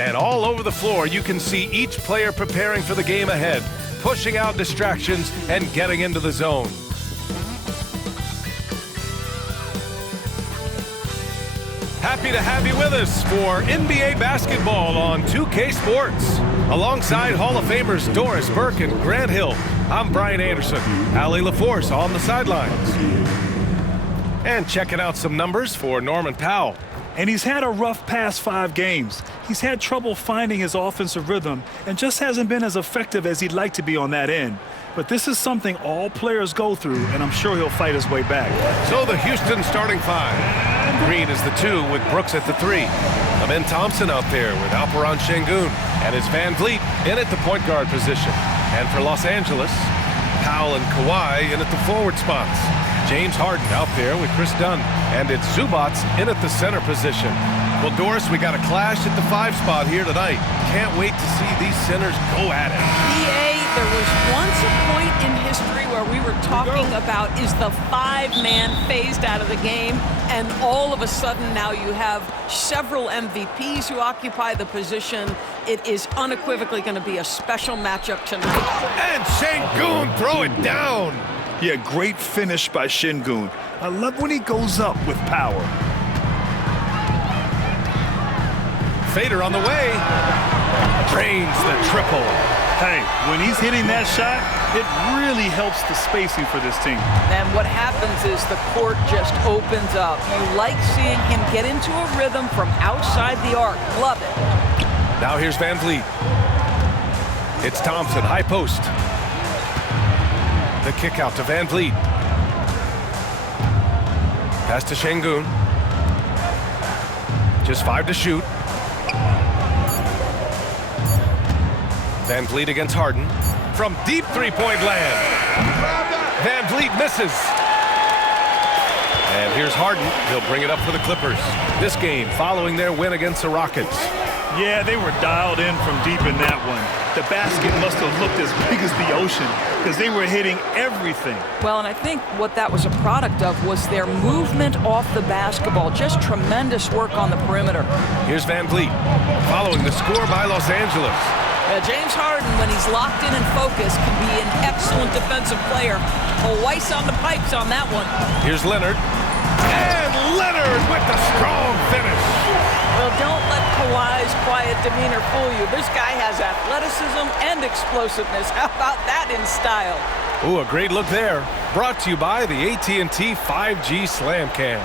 And all over the floor, you can see each player preparing for the game ahead, pushing out distractions and getting into the zone. Happy to have you with us for NBA basketball on 2K Sports. Alongside Hall of Famers Doris Burke and Grant Hill, I'm Brian Anderson. Allie LaForce on the sidelines. And checking out some numbers for Norman Powell. And he's had a rough past 5 games. He's had trouble finding his offensive rhythm and just hasn't been as effective as he'd like to be on that end. But this is something all players go through, and I'm sure he'll fight his way back. So the Houston starting 5. Green is the 2 with Brooks at the 3. Amen Thompson out there with Alperon Şengün. And it's Van Vliet in at the point guard position. And for Los Angeles, Powell and Kawhi in at the forward spots. James Harden out there with Chris Dunn. And it's Zubac in at the center position. Well, Doris, we got a clash at the 5 spot here tonight. Can't wait to see these centers go at it. There was once a point in history where we were talking about, is the 5-man phased out of the game? And all of a sudden now you have several MVPs who occupy the position. It is unequivocally going to be a special matchup tonight. And Şengün throw it down. Yeah, great finish by Şengün. I love when he goes up with power. Fader on the way. Drains the triple. Hey, when he's hitting that shot, it really helps the spacing for this team. And what happens is the court just opens up. You like seeing him get into a rhythm from outside the arc. Love it. Now here's Van Vliet. It's Thompson, high post. The kick out to Van Vliet. Pass to Şengün. Just 5 to shoot. Van Vliet against Harden. From deep three-point land. Van Vliet misses. And here's Harden. He'll bring it up for the Clippers. This game following their win against the Rockets. Yeah, they were dialed in from deep in that one. The basket must have looked as big as the ocean because they were hitting everything. Well, and I think what that was a product of was their movement off the basketball. Just tremendous work on the perimeter. Here's Van Vliet following the score by Los Angeles. James Harden, when he's locked in and focused, can be an excellent defensive player. Weiss on the pipes on that one. Here's Leonard. And Leonard with the strong finish. Well, don't let Kawhi's quiet demeanor fool you. This guy has athleticism and explosiveness. How about that in style? Ooh, a great look there. Brought to you by the AT&T 5G Slam Cam.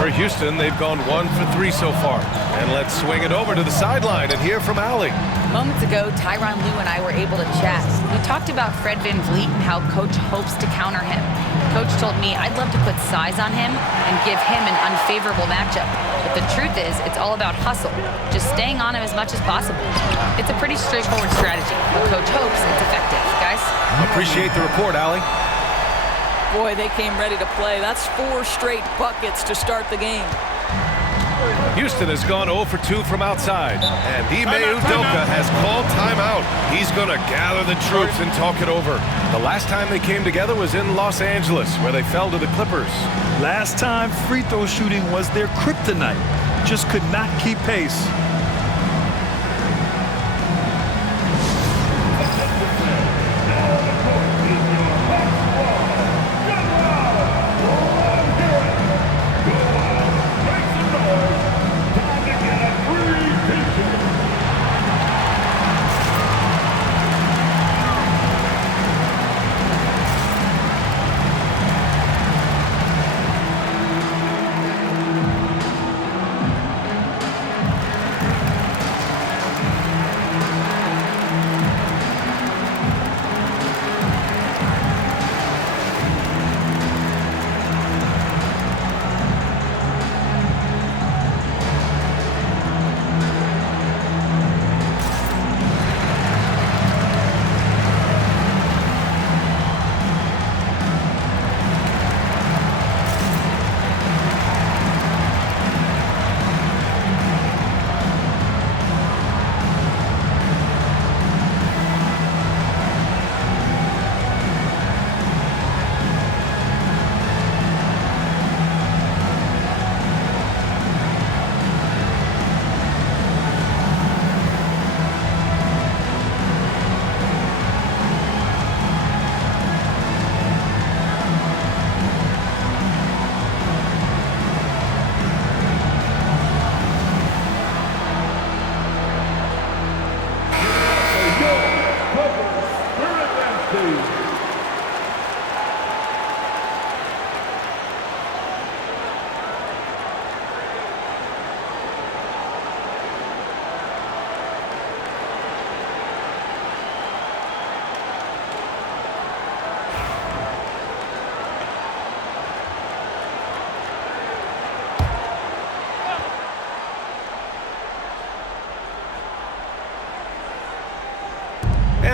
For Houston, they've gone 1 for 3 so far. And let's swing it over to the sideline and hear from Allie. Moments ago, Tyronn Lue and I were able to chat. We talked about Fred VanVleet and how Coach hopes to counter him. Coach told me I'd love to put size on him and give him an unfavorable matchup. But the truth is, it's all about hustle, just staying on him as much as possible. It's a pretty straightforward strategy, but Coach hopes it's effective. Guys? Appreciate the report, Allie. Boy, they came ready to play. That's 4 straight buckets to start the game. Houston has gone 0 for 2 from outside. And Ime Udoka has called timeout. He's going to gather the troops and talk it over. The last time they came together was in Los Angeles, where they fell to the Clippers. Last time, free throw shooting was their kryptonite. Just could not keep pace.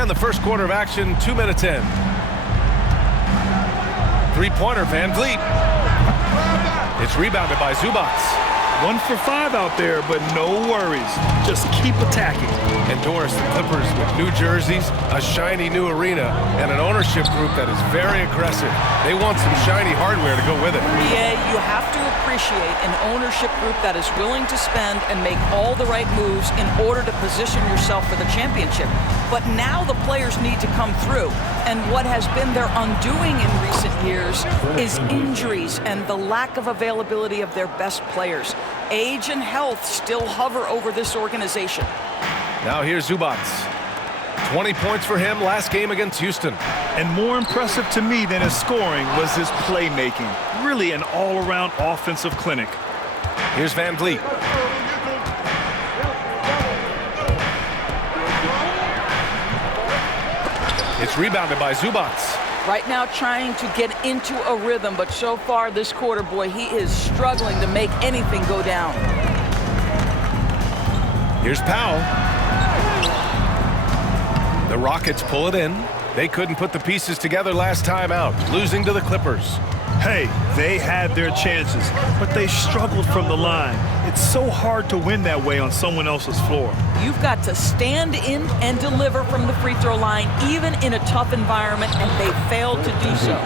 And the first quarter of action, 2 minutes in. Three-pointer, Van Vliet. It's rebounded by Zubac. 1 for 5 out there, but no worries. Just keep attacking. And Doris, the Clippers with new jerseys, a shiny new arena, and an ownership group that is very aggressive. They want some shiny hardware to go with it. Yeah, you have to appreciate an ownership group that is willing to spend and make all the right moves in order to position yourself for the championship. But now the players need to come through. And what has been their undoing in recent years is injuries and the lack of availability of their best players. Age and health still hover over this organization. Now here's Zubac. 20 points for him last game against Houston. And more impressive to me than his scoring was his playmaking. Really an all-around offensive clinic. Here's Van Vliet. It's rebounded by Zubac. Right now trying to get into a rhythm, but so far this quarter, boy, he is struggling to make anything go down. Here's Powell. The Rockets pull it in. They couldn't put the pieces together last time out, losing to the Clippers. Hey, they had their chances, but they struggled from the line. It's so hard to win that way on someone else's floor. You've got to stand in and deliver from the free throw line, even in a tough environment, and they failed to do so.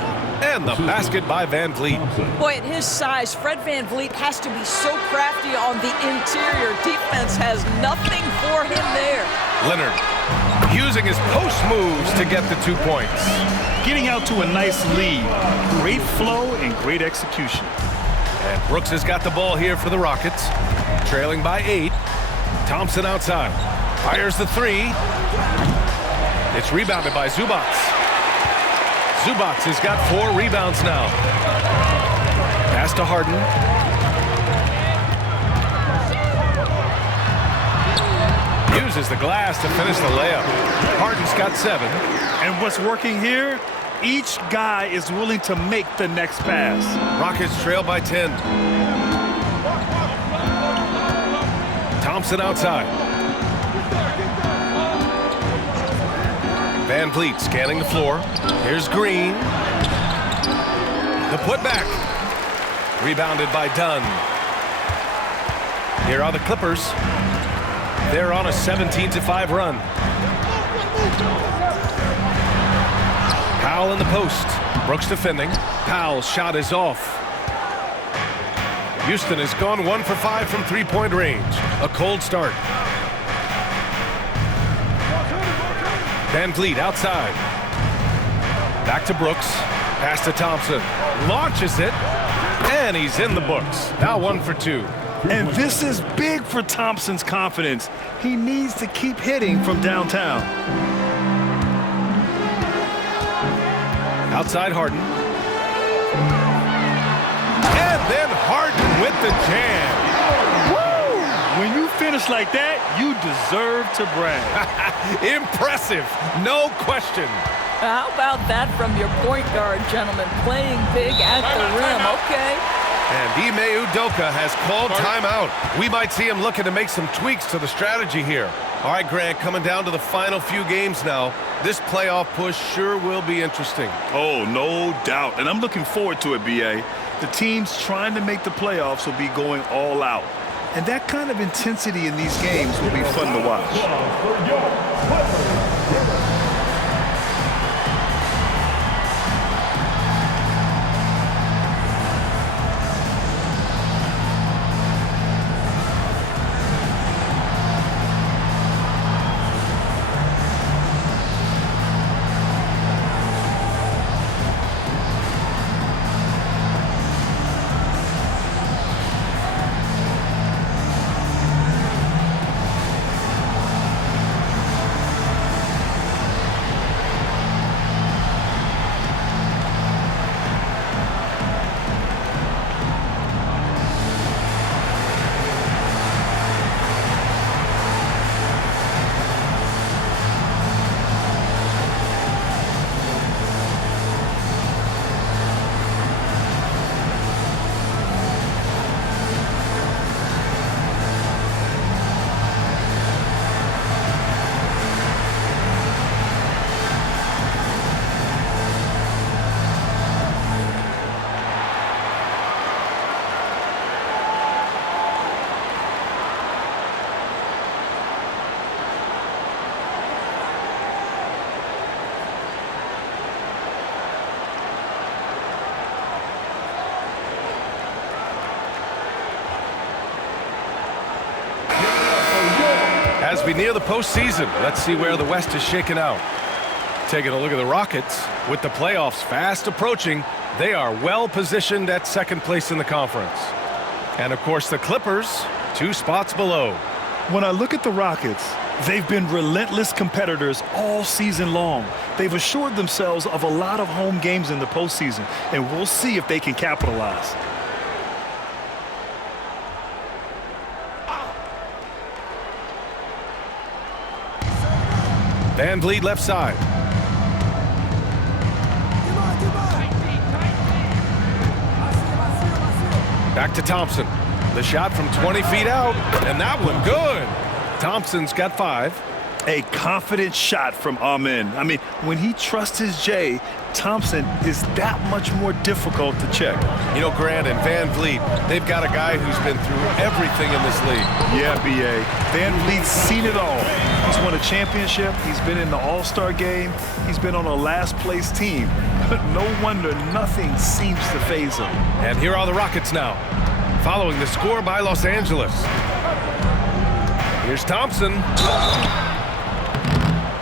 And the basket by Van Vliet. Boy, at his size, Fred Van Vliet has to be so crafty on the interior. Defense has nothing for him there. Leonard using his post moves to get the 2 points. Getting out to a nice lead. Great flow and great execution. And Brooks has got the ball here for the Rockets. Trailing by 8. Thompson outside. Fires the 3. It's rebounded by Zubac. Zubac has got 4 rebounds now. Pass to Harden. Uses the glass to finish the layup. Harden's got 7. And what's working here? Each guy is willing to make the next pass. Rockets trail by 10. Thompson outside. Van Vliet scanning the floor. Here's Green. The putback. Rebounded by Dunn. Here are the Clippers. They're on a 17-5 run. Powell in the post. Brooks defending. Powell's shot is off. Houston has gone 1 for 5 from three-point range. A cold start. Van Vliet outside. Back to Brooks. Pass to Thompson. Launches it. And he's in the books. Now 1 for 2. And this is big for Thompson's confidence. He needs to keep hitting from downtown. Outside Harden. And then Harden with the jam. Woo! When you finish like that, you deserve to brag. Impressive, no question. How about that from your point guard, gentlemen? Playing big at the rim, okay. And Ime Udoka has called timeout. We might see him looking to make some tweaks to the strategy here. All right, Grant, coming down to the final few games now. This playoff push sure will be interesting. Oh, no doubt. And I'm looking forward to it, B.A. The teams trying to make the playoffs will be going all out. And that kind of intensity in these games will be fun to watch. we near the postseason. Let's see where the West is shaken out. Taking a look at the Rockets, with the playoffs fast approaching, they are well positioned at second place in the conference. And of course the Clippers, 2 spots below. When I look at the Rockets, they've been relentless competitors all season long. They've assured themselves of a lot of home games in the postseason, and we'll see if they can capitalize. Van Vliet left side. Back to Thompson. The shot from 20 feet out, and that one good. Thompson's got 5. A confident shot from Amen. I mean, when he trusts his J, Thompson is that much more difficult to check. You know, Grant and Van Vliet, they've got a guy who's been through everything in this league. Yeah, B.A. Van Vliet's seen it all. He's won a championship. He's been in the All-Star game. He's been on a last-place team. But no wonder nothing seems to faze him. And here are the Rockets now, following the score by Los Angeles. Here's Thompson.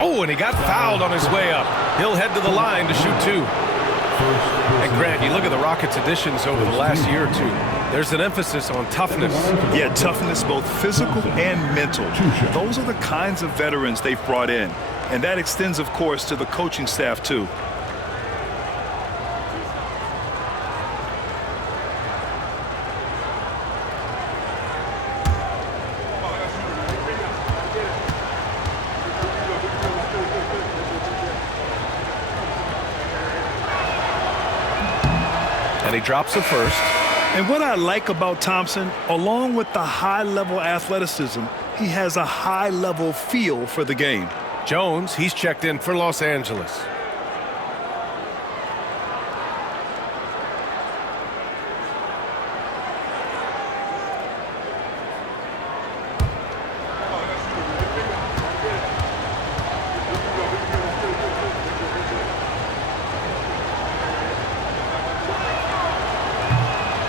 Oh, and he got fouled on his way up. He'll head to the line to shoot 2. And Grant, you look at the Rockets' additions over the last year or 2. There's an emphasis on toughness. Yeah, toughness, both physical and mental. Those are the kinds of veterans they've brought in. And that extends, of course, to the coaching staff, too. And he drops the first. And what I like about Thompson, along with the high-level athleticism, he has a high-level feel for the game. Jones, he's checked in for Los Angeles.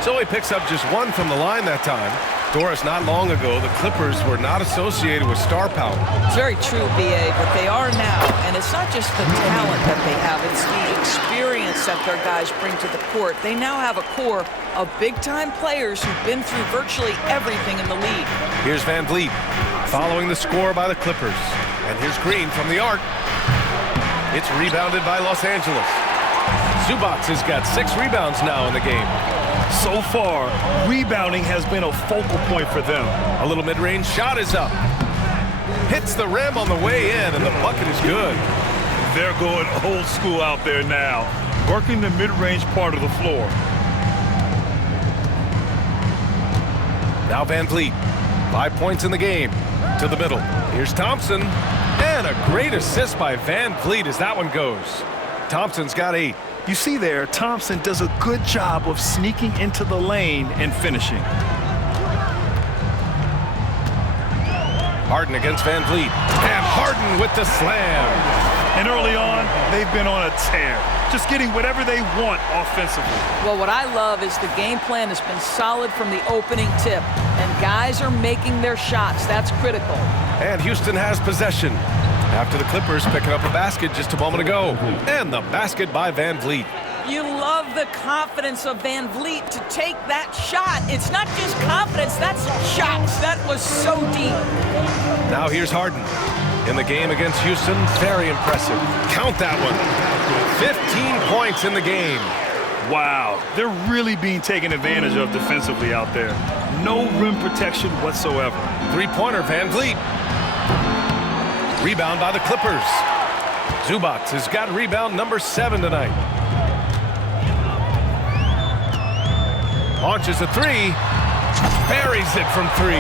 So he picks up just 1 from the line that time. Doris, not long ago, the Clippers were not associated with star power. It's very true, B.A., but they are now. And it's not just the talent that they have. It's the experience that their guys bring to the court. They now have a core of big-time players who've been through virtually everything in the league. Here's Van Vliet, following the score by the Clippers. And here's Green from the arc. It's rebounded by Los Angeles. Zubac has got 6 rebounds now in the game. So far, rebounding has been a focal point for them. A little mid-range shot is up. Hits the rim on the way in, and the bucket is good. They're going old school out there now, working the mid-range part of the floor. Now Van Vliet, 5 points in the game. To the middle. Here's Thompson. And a great assist by Van Vliet as that one goes. Thompson's got 8. You see there, Thompson does a good job of sneaking into the lane and finishing. Harden against Van Vliet. And Harden with the slam. And early on, they've been on a tear, just getting whatever they want offensively. Well, what I love is the game plan has been solid from the opening tip, and guys are making their shots. That's critical. And Houston has possession after the Clippers picking up a basket just a moment ago. And the basket by Van Vliet. You love the confidence of Van Vliet to take that shot. It's not just confidence, that's shots. That was so deep. Now here's Harden. In the game against Houston, very impressive. Count that one. 15 points in the game. Wow, they're really being taken advantage of defensively out there. No rim protection whatsoever. 3-pointer, Van Vliet. Rebound by the Clippers. Zubac has got rebound number 7 tonight. Launches a 3. Buries it from 3.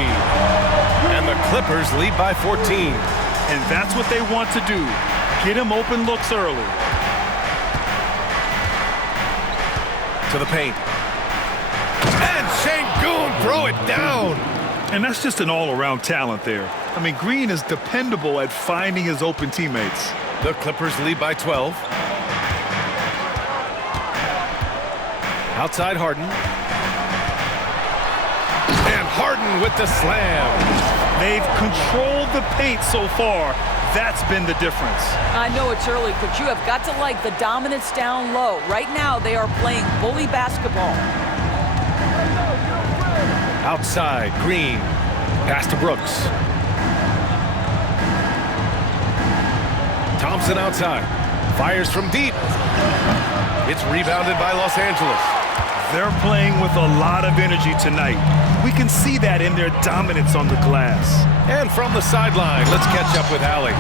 And the Clippers lead by 14. And that's what they want to do. Get him open looks early. To the paint. And Şengün throw it down. And that's just an all-around talent there. I mean, Green is dependable at finding his open teammates. The Clippers lead by 12. Outside Harden. And Harden with the slam. They've controlled the paint so far. That's been the difference. I know it's early, but you have got to like the dominance down low. Right now, they are playing bully basketball. Outside, Green. Pass to Brooks. Thompson outside. Fires from deep. It's rebounded by Los Angeles. They're playing with a lot of energy tonight. We can see that in their dominance on the glass. And from the sideline, let's catch up with Allie.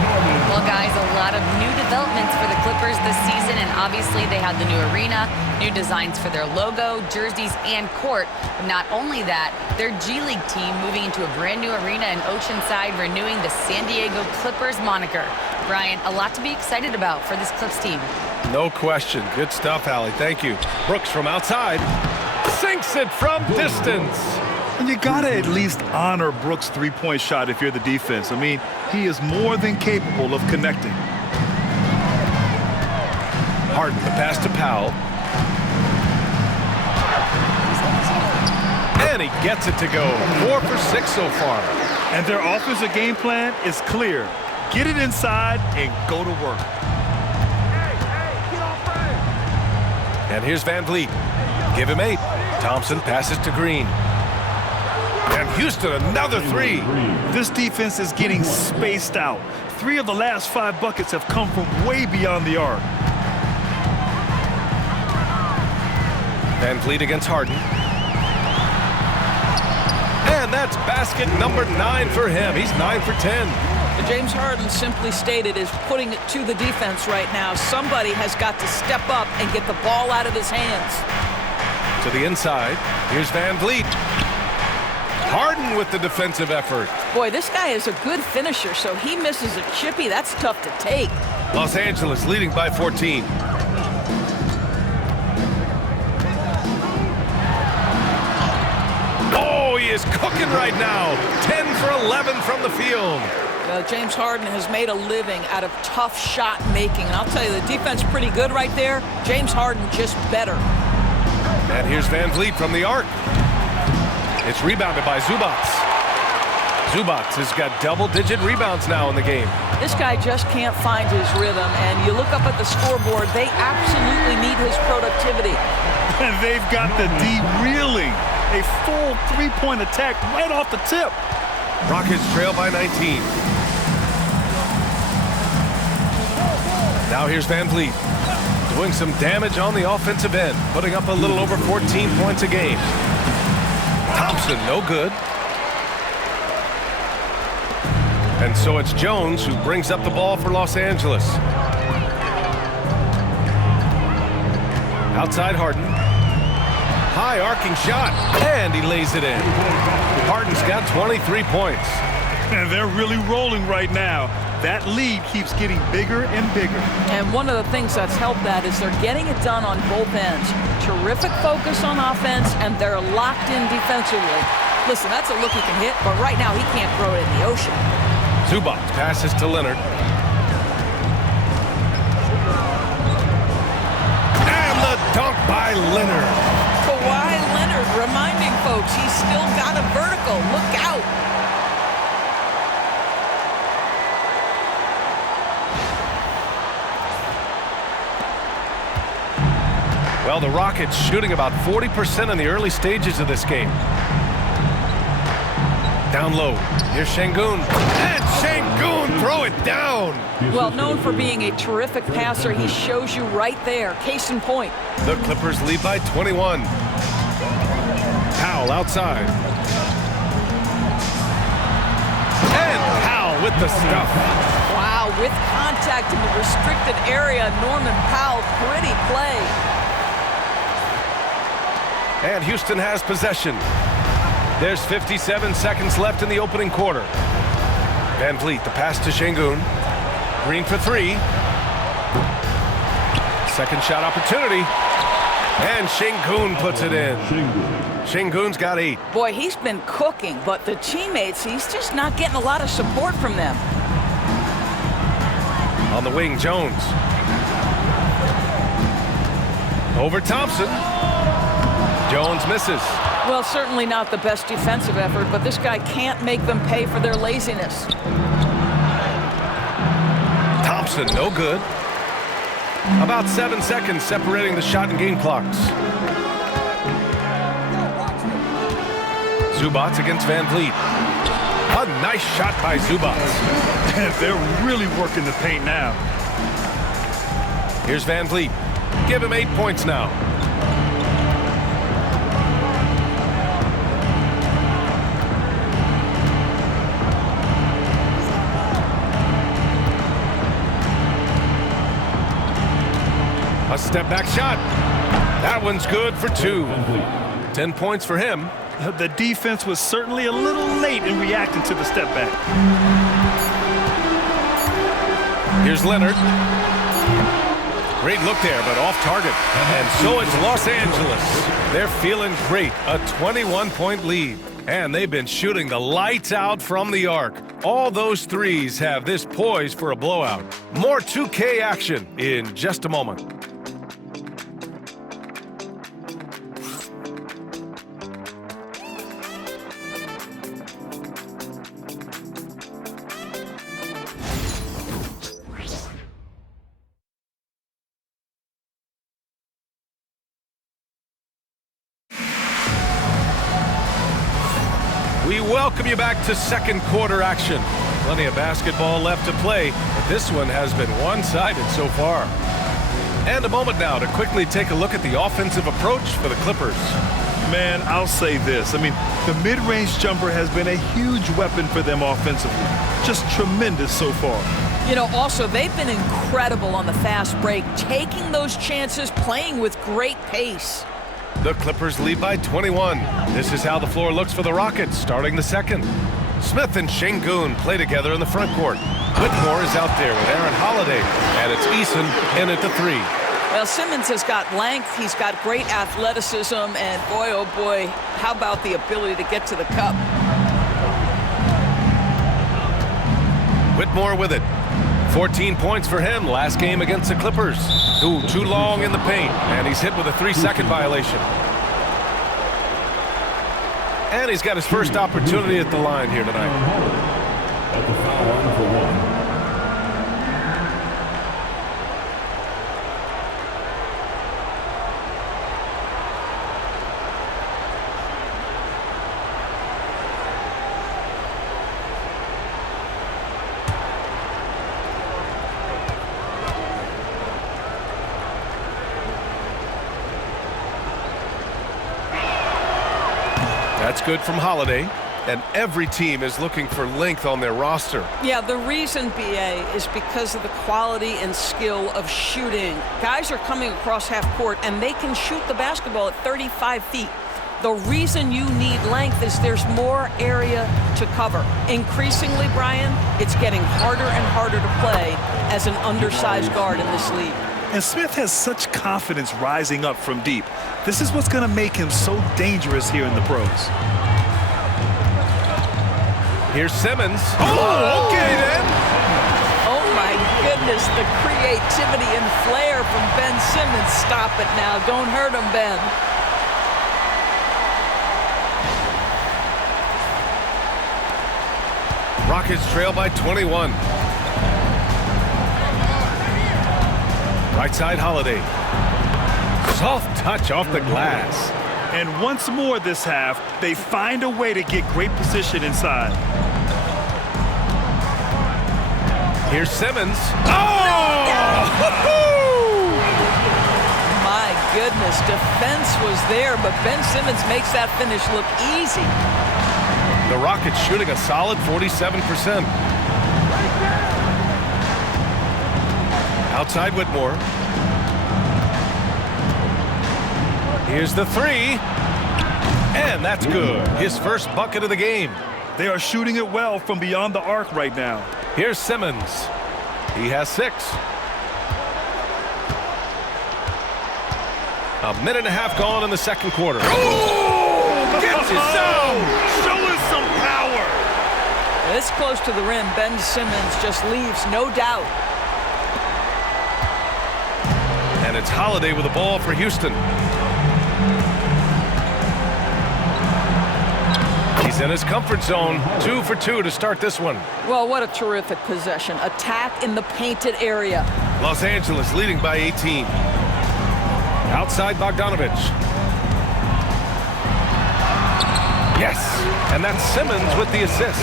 Well, guys, a lot of new developments for the Clippers this season, and obviously they had the new arena, new designs for their logo, jerseys, and court. But not only that, their G League team moving into a brand new arena in Oceanside, renewing the San Diego Clippers moniker. Brian, a lot to be excited about for this Clips team. No question. Good stuff, Allie. Thank you. Brooks from outside. Sinks it from distance. And you gotta at least honor Brooks' three-point shot if you're the defense. I mean, he is more than capable of connecting. Harden, the pass to Powell. And he gets it to go. 4 for 6 so far. And their offensive game plan is clear. Get it inside and go to work. And here's Van Vliet. Give him 8. Thompson passes to Green. And Houston, another 3. This defense is getting spaced out. 3 of the last 5 buckets have come from way beyond the arc. Van Vliet against Harden. And that's basket number 9 for him. He's 9 for 10. James Harden simply stated is putting it to the defense right now. Somebody has got to step up and get the ball out of his hands. To the inside. Here's Van Vliet. Harden with the defensive effort. Boy, this guy is a good finisher, so he misses a chippy. That's tough to take. Los Angeles leading by 14. Oh, he is cooking right now. 10 for 11 from the field. James Harden has made a living out of tough shot making. And I'll tell you, the defense pretty good right there. James Harden just better. And here's Van Vliet from the arc. It's rebounded by Zubac. Zubac has got double-digit rebounds now in the game. This guy just can't find his rhythm. And you look up at the scoreboard, they absolutely need his productivity. And they've got the D reeling. A full three-point attack right off the tip. Rockets trail by 19. Now here's Van Vliet doing some damage on the offensive end, putting up a little over 14 points a game. Thompson, no good. And so it's Jones who brings up the ball for Los Angeles. Outside Harden. High arcing shot, and he lays it in. Harden's got 23 points. And they're really rolling right now. That lead keeps getting bigger and bigger. And one of the things that's helped that is they're getting it done on both ends. Terrific focus on offense, and they're locked in defensively. Listen, that's a look he can hit, but right now he can't throw it in the ocean. Zubac passes to Leonard. And the dunk by Leonard. Kawhi Leonard reminding folks he's still got a vertical. Look out. Well, the Rockets shooting about 40% in the early stages of this game. Down low. Here's Şengün. And Şengün throw it down. Well, known for being a terrific passer, he shows you right there. Case in point. The Clippers lead by 21. Powell outside. And Powell with the stuff. Wow, with contact in the restricted area, Norman Powell, pretty play. And Houston has possession. There's 57 seconds left in the opening quarter. Van Vliet, the pass to Şengün. Green for 3. Second shot opportunity. And Şengün puts it in. Şengün's got 8. Boy, he's been cooking, but the teammates, he's just not getting a lot of support from them. On the wing, Jones. Over Thompson. Jones misses. Well, certainly not the best defensive effort, but this guy can't make them pay for their laziness. Thompson, no good. About 7 seconds separating the shot and game clocks. Zubats against Van Vliet. A nice shot by Zubats. They're really working the paint now. Here's Van Vliet. Give him 8 points now. A step back shot. That one's good for 2. 10 points for him. The defense was certainly a little late in reacting to the step back. Here's Leonard. Great look there, but off target. And so it's Los Angeles. They're feeling great. A 21-point lead. And they've been shooting the lights out from the arc. All those threes have this poised for a blowout. More 2K action in just a moment. We welcome you back to second quarter action. Plenty of basketball left to play, but this one has been one-sided so far. And a moment now to quickly take a look at the offensive approach for the Clippers. Man, I'll say this. I mean, the mid-range jumper has been a huge weapon for them offensively. Just tremendous so far. You know, also, they've been incredible on the fast break, taking those chances, playing with great pace. The Clippers lead by 21. This is how the floor looks for the Rockets starting the second. Smith and Şengün play together in the front court. Whitmore is out there with Aaron Holiday, and it's Eason in at the 3. Well, Simmons has got length, he's got great athleticism, and boy, oh boy, how about the ability to get to the cup? Whitmore with it. 14 points for him last game against the Clippers. Ooh, too long in the paint, and he's hit with a 3-second violation. And he's got his first opportunity at the line here tonight. At the foul line for 1. That's good from Holiday, and every team is looking for length on their roster. Yeah, the reason, BA, is because of the quality and skill of shooting. Guys are coming across half court, and they can shoot the basketball at 35 feet. The reason you need length is there's more area to cover. Increasingly, Brian, it's getting harder and harder to play as an undersized guard in this league. And Smith has such confidence rising up from deep. This is what's going to make him so dangerous here in the pros. Here's Simmons. Oh, okay then. Oh my goodness, the creativity and flair from Ben Simmons. Stop it now. Don't hurt him, Ben. Rockets trail by 21. Right side, Holiday. Soft touch off the glass. And once more this half, they find a way to get great position inside. Here's Simmons. Oh! My goodness, defense was there, but Ben Simmons makes that finish look easy. The Rockets shooting a solid 47%. Outside Whitmore. Here's the 3. And that's good. His first bucket of the game. They are shooting it well from beyond the arc right now. Here's Simmons. He has 6. A minute and a half gone in the second quarter. Oh! Gets it down! Show us some power! This close to the rim, Ben Simmons just leaves, no doubt. And it's Holiday with the ball for Houston. He's in his comfort zone. 2 for 2 to start this one. Well, what a terrific possession. Attack in the painted area. Los Angeles leading by 18. Outside Bogdanovich. Yes, and that's Simmons with the assist.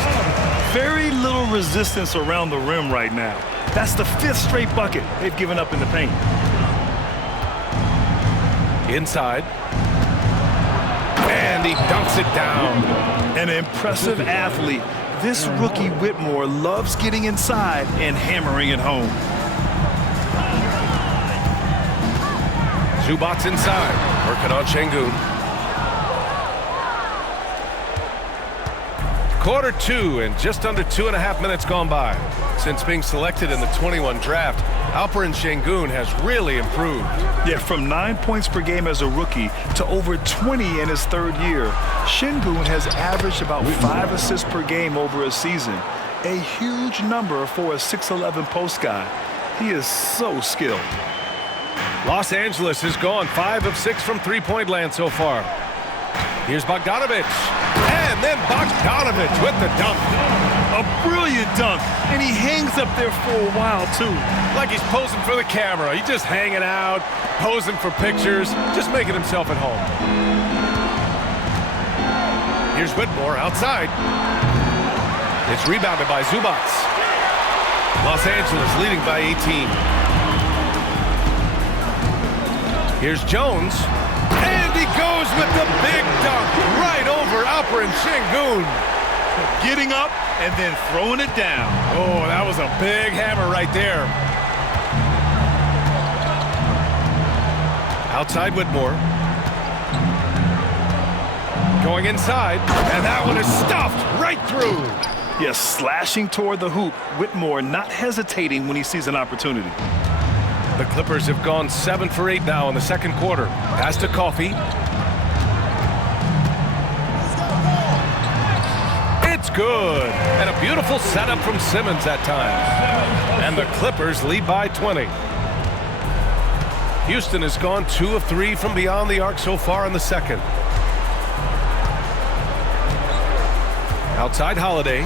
Very little resistance around the rim right now. That's the 5th straight bucket they've given up in the paint. Inside. And he dunks it down. An impressive athlete. This rookie Whitmore loves getting inside and hammering it home. Zubac's inside, working on Şengün. Quarter 2 and just under 2.5 minutes gone by. Since being selected in the 21 draft, Alperen Şengün has really improved. Yeah, from 9 points per game as a rookie to over 20 in his 3rd year. Şengün has averaged about 5 assists per game over a season. A huge number for a 6'11 post guy. He is so skilled. Los Angeles has gone 5 of 6 from three-point land so far. Here's Bogdanovich. And then Bogdanovich with the dunk. A brilliant dunk, and he hangs up there for a while, too. Like he's posing for the camera. He's just hanging out, posing for pictures, just making himself at home. Here's Whitmore outside. It's rebounded by Zubac. Los Angeles leading by 18. Here's Jones. And he goes with the big dunk right over Alperen Şengün. Getting up and then throwing it down. Oh, that was a big hammer right there. Outside Whitmore. Going inside, and that one is stuffed right through. Yes, slashing toward the hoop. Whitmore not hesitating when he sees an opportunity. The Clippers have gone 7 for 8 now in the second quarter. Pass to Coffey. It's good. And a beautiful setup from Simmons that time. And the Clippers lead by 20. Houston has gone 2 of 3 from beyond the arc so far in the second. Outside Holiday.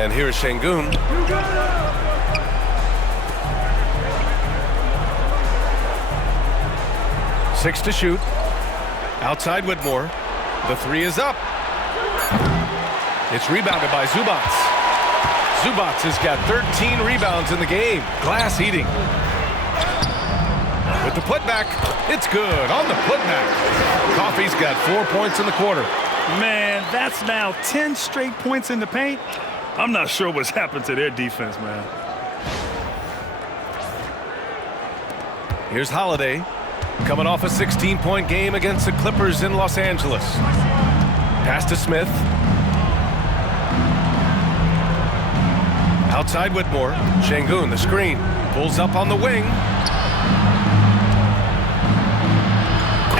And here's Şengün. Six to shoot. Outside Whitmore. The 3 is up. It's rebounded by Zubac. Zubac has got 13 rebounds in the game. Glass eating. With the putback, it's good on the putback. Coffey's got 4 points in the quarter. Man, that's now 10 straight points in the paint. I'm not sure what's happened to their defense, man. Here's Holiday. Coming off a 16-point game against the Clippers in Los Angeles. Pass to Smith. Outside Whitmore. Şengün, the screen. Pulls up on the wing.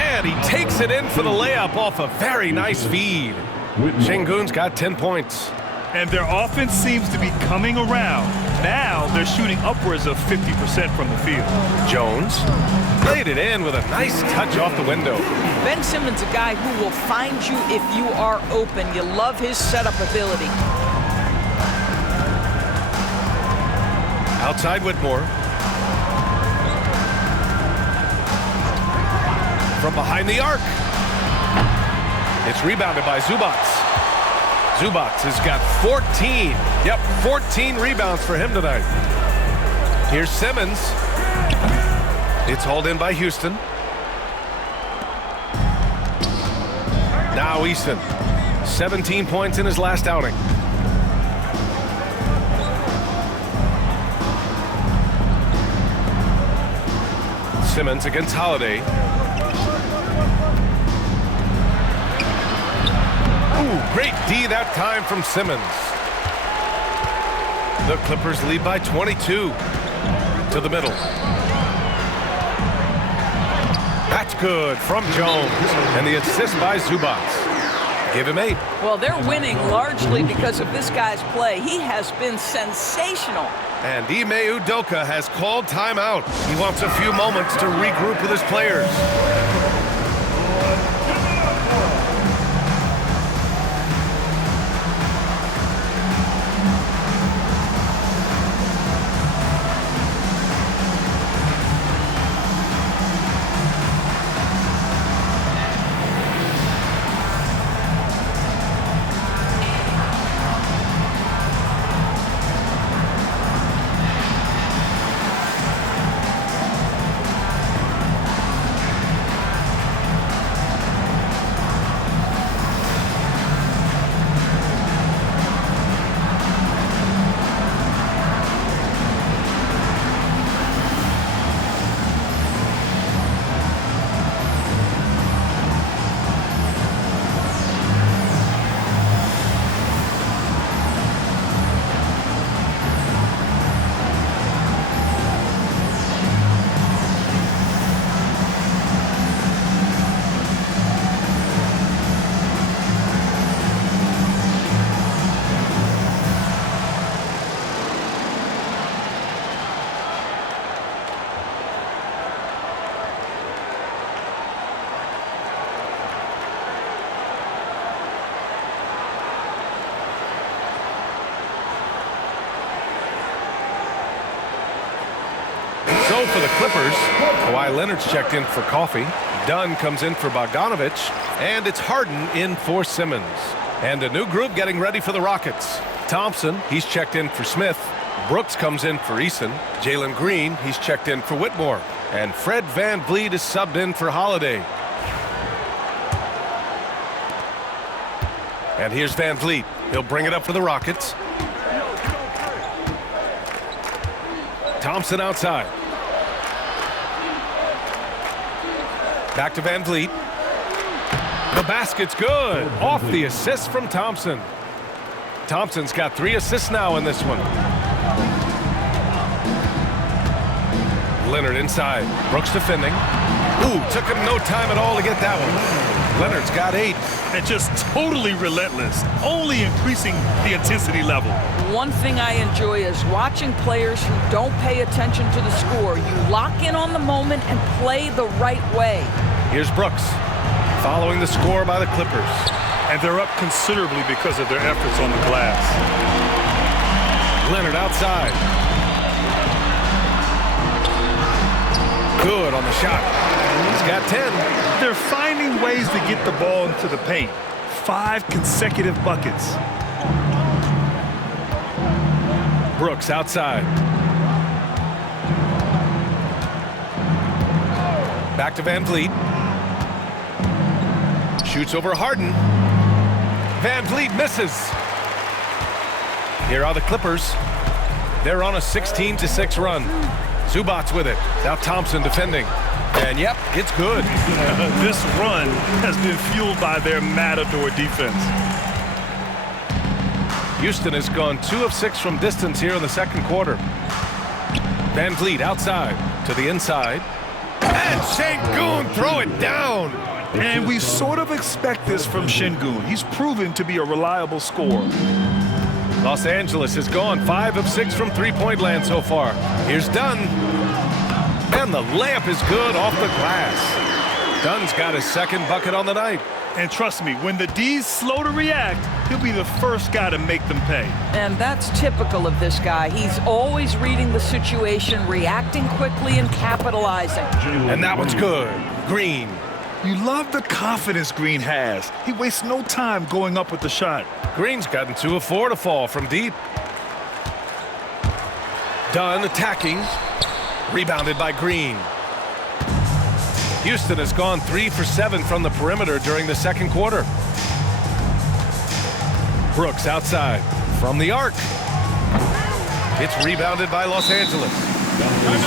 And he takes it in for the layup off a very nice feed. Şengün's got 10 points. And their offense seems to be coming around. Now they're shooting upwards of 50% from the field. Jones laid it in with a nice touch off the window. Ben Simmons, a guy who will find you if you are open. You love his setup ability. Outside Whitmore. From behind the arc. It's rebounded by Zubac. Zubac has got 14. Yep, 14 rebounds for him tonight. Here's Simmons. It's hauled in by Houston. Now Easton. 17 points in his last outing. Simmons against Holiday. Ooh, great D that time from Simmons. The Clippers lead by 22. To the middle. That's good from Jones. And the assist by Zubac. Give him 8. Well, they're winning largely because of this guy's play. He has been sensational. And Ime Udoka has called timeout. He wants a few moments to regroup with his players. for the Clippers. Kawhi Leonard's checked in for Coffee. Dunn comes in for Bogdanovich. And it's Harden in for Simmons. And a new group getting ready for the Rockets. Thompson, he's checked in for Smith. Brooks comes in for Eason. Jalen Green, he's checked in for Whitmore. And Fred VanVleet is subbed in for Holiday. And here's VanVleet. He'll bring it up for the Rockets. Thompson outside. Back to VanVleet. The basket's good. Off the assist from Thompson. Thompson's got 3 assists now in this one. Leonard inside. Brooks defending. Ooh, took him no time at all to get that one. Leonard's got 8. And just totally relentless, only increasing the intensity level. One thing I enjoy is watching players who don't pay attention to the score. You lock in on the moment and play the right way. Here's Brooks, following the score by the Clippers. And they're up considerably because of their efforts on the glass. Leonard outside. Good on the shot. He's got 10. They're finding ways to get the ball into the paint. 5 consecutive buckets. Brooks outside. Back to VanVleet. Shoots over Harden. VanVleet misses. Here are the Clippers. They're on a 16-6 run. Zubac's with it. Now Thompson defending. And yep, it's good. This run has been fueled by their matador defense. Houston has gone 2 of 6 from distance here in the second quarter. VanVleet outside to the inside. And Şengün throw it down. And we sort of expect this from Şengün. He's proven to be a reliable scorer. Los Angeles has gone 5 of 6 from three-point land so far. Here's Dunn. And the layup is good off the glass. Dunn's got his second bucket on the night. And trust me, when the D's slow to react, he'll be the first guy to make them pay. And that's typical of this guy. He's always reading the situation, reacting quickly, and capitalizing. And that one's good. Green. You love the confidence Green has. He wastes no time going up with the shot. Green's gotten 2 of 4 to fall from deep. Dunn attacking. Rebounded by Green. Houston has gone 3 for 7 from the perimeter during the second quarter. Brooks outside from the arc. It's rebounded by Los Angeles.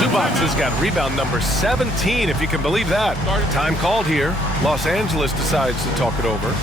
Zubac has got rebound number 17, if you can believe that. Time called here. Los Angeles decides to talk it over.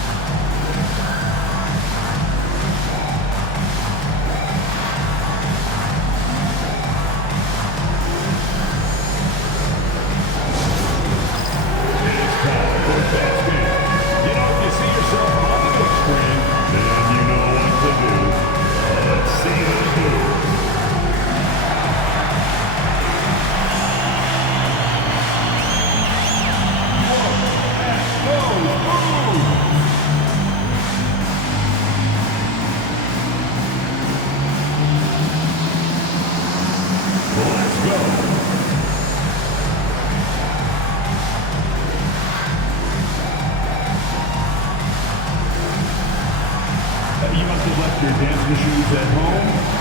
You must have left your dance machines at home.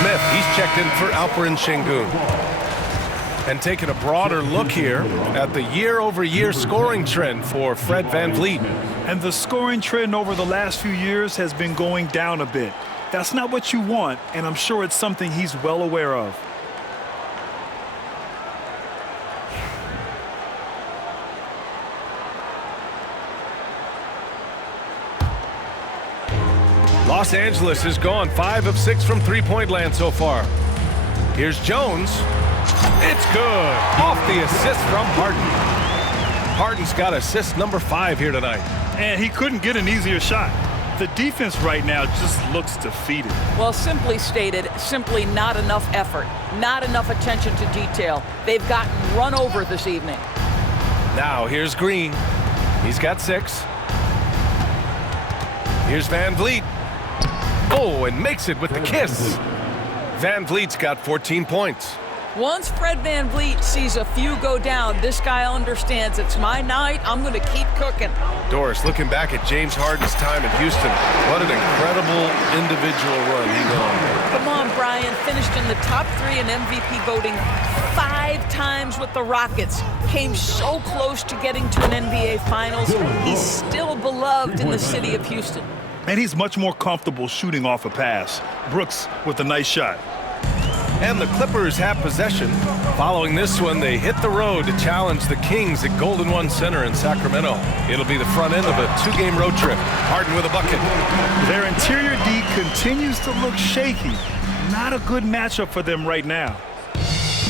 Smith, he's checked in for Alperen Şengün. And taking a broader look here at the year-over-year scoring trend for Fred VanVleet. And the scoring trend over the last few years has been going down a bit. That's not what you want, and I'm sure it's something he's well aware of. Los Angeles has gone 5 of 6 from three-point land so far. Here's Jones. It's good. Off the assist from Harden. Harden's got assist number 5 here tonight. And he couldn't get an easier shot. The defense right now just looks defeated. Well, simply stated, simply not enough effort, not enough attention to detail. They've gotten run over this evening. Now here's Green. He's got 6. Here's Van Vliet. Oh, and makes it with the kiss. Van Vliet's got 14 points. Once Fred Van Vliet sees a few go down, this guy understands it's my night. I'm going to keep cooking. Doris, looking back at James Harden's time in Houston, what an incredible individual run he went on. Come on, Brian. Finished in the top 3 in MVP voting 5 times with the Rockets. Came so close to getting to an NBA Finals. He's still beloved in the city of Houston. And he's much more comfortable shooting off a pass. Brooks with a nice shot. And the Clippers have possession. Following this one, they hit the road to challenge the Kings at Golden One Center in Sacramento. It'll be the front end of a 2-game road trip. Harden with a bucket. Their interior D continues to look shaky. Not a good matchup for them right now.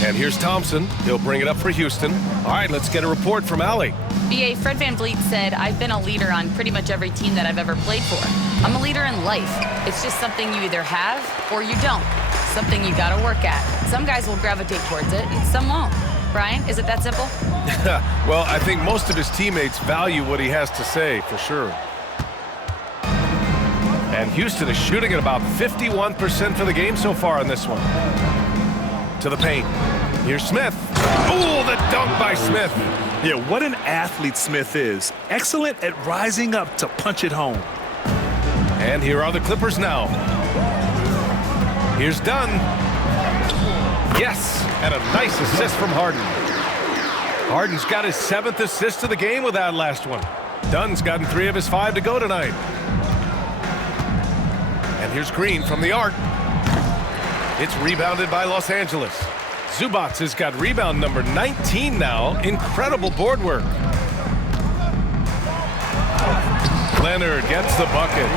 And here's Thompson. He'll bring it up for Houston. All right, let's get a report from Allie. BA, Fred Van Vliet said, I've been a leader on pretty much every team that I've ever played for. I'm a leader in life. It's just something you either have or you don't. Something you gotta work at. Some guys will gravitate towards it and some won't. Brian, is it that simple? Well, I think most of his teammates value what he has to say, for sure. And Houston is shooting at about 51% for the game so far in this one. To the paint. Here's Smith. Oh, the dunk by Smith. Yeah, what an athlete Smith is. Excellent at rising up to punch it home. And here are the Clippers now. Here's Dunn. Yes, and a nice assist from Harden. Harden's got his 7th assist of the game with that last one. Dunn's gotten 3 of his 5 to go tonight. And here's Green from the arc. It's rebounded by Los Angeles. Zubats has got rebound number 19 now. Incredible board work. Leonard gets the bucket.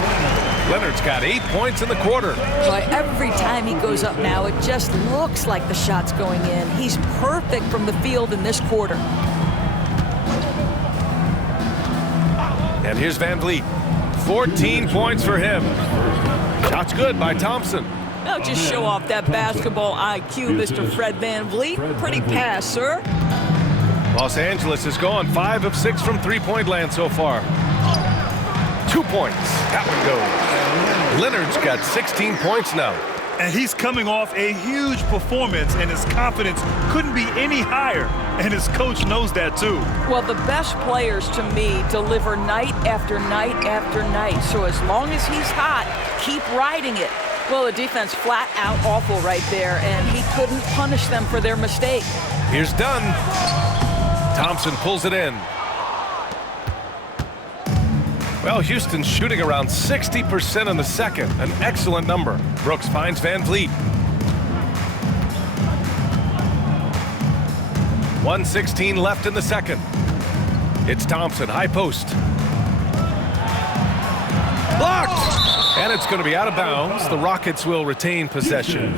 Leonard's got 8 points in the quarter. Boy, every time he goes up now, it just looks like the shot's going in. He's perfect from the field in this quarter. And here's Van Vliet. 14 points for him. Shot's good by Thompson. Now just show off that basketball IQ, Mr. Fred Van Vliet. Pretty pass, sir. Los Angeles has gone 5 of 6 from three-point land so far. 2 points. That one goes. Leonard's got 16 points now. And he's coming off a huge performance, and his confidence couldn't be any higher. And his coach knows that, too. Well, the best players, to me, deliver night after night after night. So as long as he's hot, keep riding it. Well, the defense flat out awful right there, and he couldn't punish them for their mistake. Here's Dunn. Thompson pulls it in. Well, Houston's shooting around 60% in the second, an excellent number. Brooks finds Van Vliet. 1:16 left in the second. It's Thompson, high post. Blocked! And it's going to be out of bounds. The Rockets will retain possession.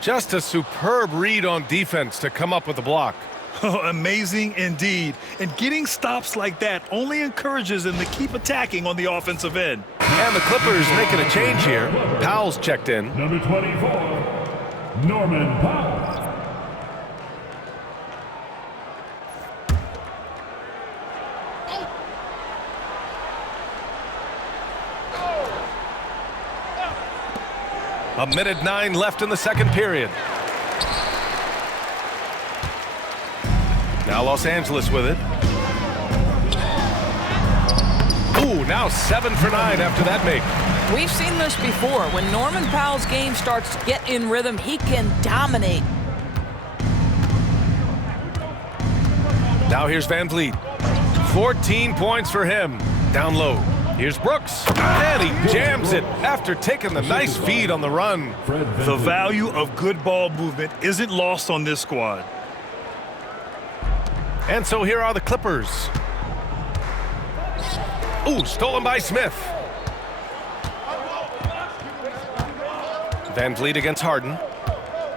Just a superb read on defense to come up with the block. Oh, amazing indeed. And getting stops like that only encourages them to keep attacking on the offensive end. And the Clippers making a change here. Powell's checked in. Number 24, Norman Powell. A minute 9 left in the second period. Now Los Angeles with it. Ooh, now 7 for 9 after that make. We've seen this before. When Norman Powell's game starts to get in rhythm, he can dominate. Now here's Van Vliet. 14 points for him. Down low. Here's Brooks, and he jams it after taking the nice feed on the run. The value of good ball movement isn't lost on this squad. And so here are the Clippers. Ooh, stolen by Smith. Van Vliet against Harden.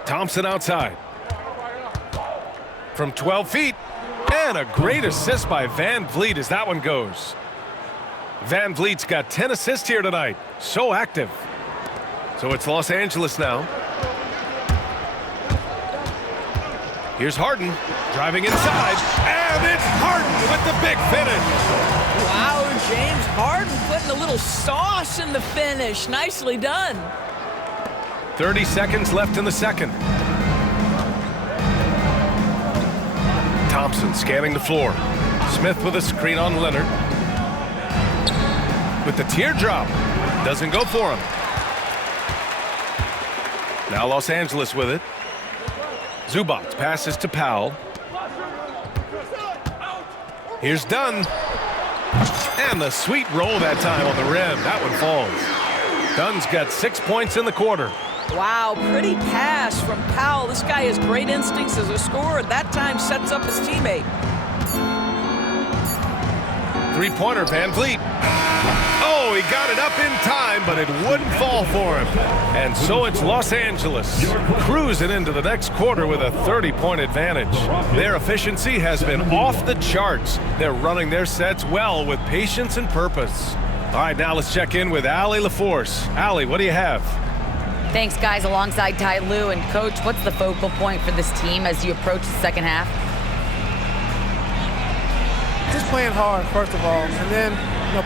Thompson outside. From 12 feet. And a great assist by Van Vliet as that one goes. Van Vliet's got 10 assists here tonight. So active. So it's Los Angeles now. Here's Harden driving inside. And it's Harden with the big finish. Wow, James Harden putting a little sauce in the finish. Nicely done. 30 seconds left in the second. Thompson scanning the floor. Smith with a screen on Leonard. With the teardrop. Doesn't go for him. Now Los Angeles with it. Zubac passes to Powell. Here's Dunn. And the sweet roll that time on the rim. That one falls. Dunn's got 6 points in the quarter. Wow, pretty pass from Powell. This guy has great instincts as a scorer. That time sets up his teammate. Three-pointer, Van Vliet. Oh, he got it up in time, but it wouldn't fall for him. And so it's Los Angeles cruising into the next quarter with a 30-point advantage. Their efficiency has been off the charts. They're running their sets well with patience and purpose. All right, now let's check in with Allie LaForce. Allie, what do you have? Thanks, guys, alongside Ty Lue. And, Coach, what's the focal point for this team as you approach the second half? Just playing hard, first of all, and then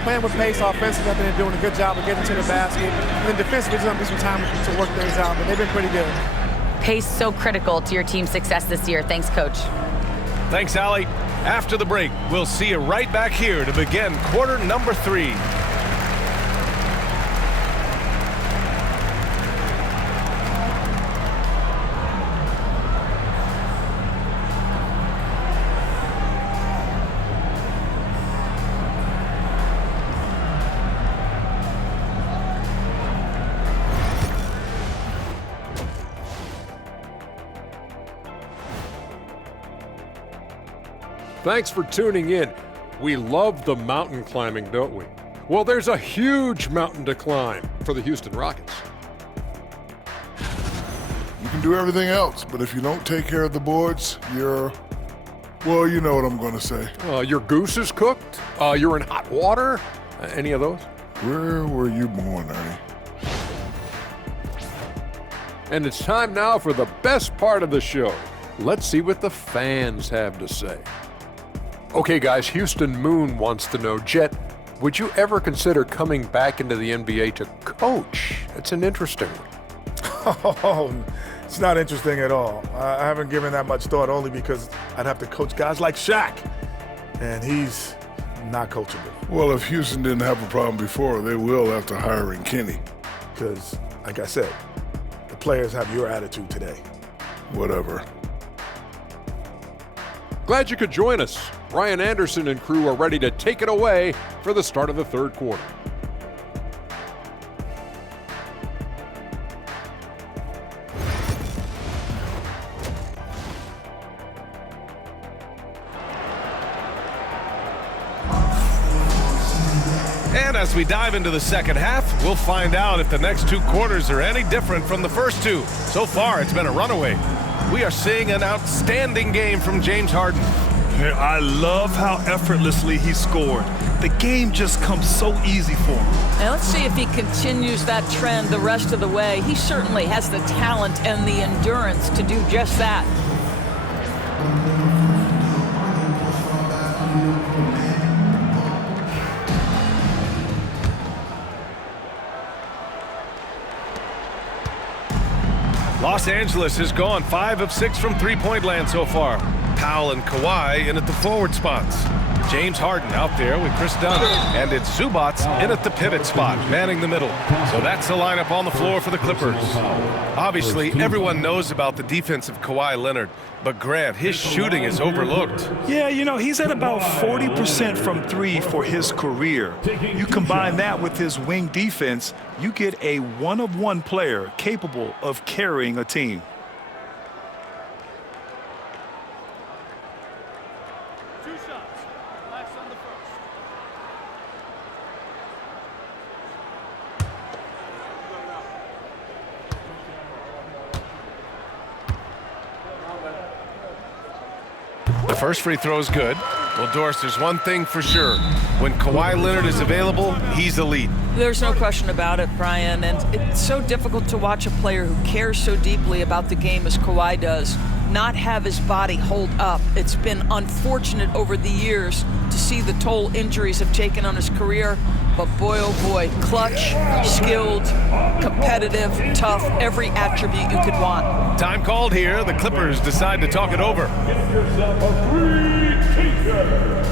playing with pace offensively. I think they're doing a good job of getting to the basket. And then defensively, just need some time to work things out, but they've been pretty good. Pace so critical to your team's success this year. Thanks, Coach. Thanks, Allie. After the break, we'll see you right back here to begin quarter number 3. Thanks for tuning in. We love the mountain climbing, don't we? Well, there's a huge mountain to climb for the Houston Rockets. You can do everything else, but if you don't take care of the boards, well, you know what I'm going to say. Your goose is cooked? You're in hot water? Any of those? Where were you born, Ernie? And it's time now for the best part of the show. Let's see what the fans have to say. Okay, guys, Houston Moon wants to know, Jet, would you ever consider coming back into the NBA to coach? It's an interesting one. Oh, it's not interesting at all. I haven't given that much thought, only because I'd have to coach guys like Shaq, and he's not coachable. Well, if Houston didn't have a problem before, they will after hiring Kenny. Because, like I said, the players have your attitude today. Whatever. Glad you could join us. Ryan Anderson and crew are ready to take it away for the start of the third quarter. And as we dive into the second half, we'll find out if the next 2 quarters are any different from the first 2. So far, it's been a runaway. We are seeing an outstanding game from James Harden. I love how effortlessly he scored. The game just comes so easy for him. Now let's see if he continues that trend the rest of the way. He certainly has the talent and the endurance to do just that. Los Angeles has gone 5 of 6 from three-point land so far. Powell and Kawhi in at the forward spots. James Harden out there with Chris Dunn. And it's Zubac in at the pivot spot, manning the middle. So that's the lineup on the floor for the Clippers. Obviously, everyone knows about the defense of Kawhi Leonard. But Grant, his shooting is overlooked. Yeah, you know, he's at about 40% from three for his career. You combine that with his wing defense, you get a one-of-one player capable of carrying a team. The first free throw is good. Well, Doris, there's one thing for sure. When Kawhi Leonard is available, he's elite. There's no question about it, Brian. And it's so difficult to watch a player who cares so deeply about the game as Kawhi does not have his body hold up. It's been unfortunate over the years to see the toll injuries have taken on his career. But boy, oh boy, clutch, skilled, competitive, tough, every attribute you could want. Time called here. The Clippers decide to talk it over. Get yourself a free t-shirt.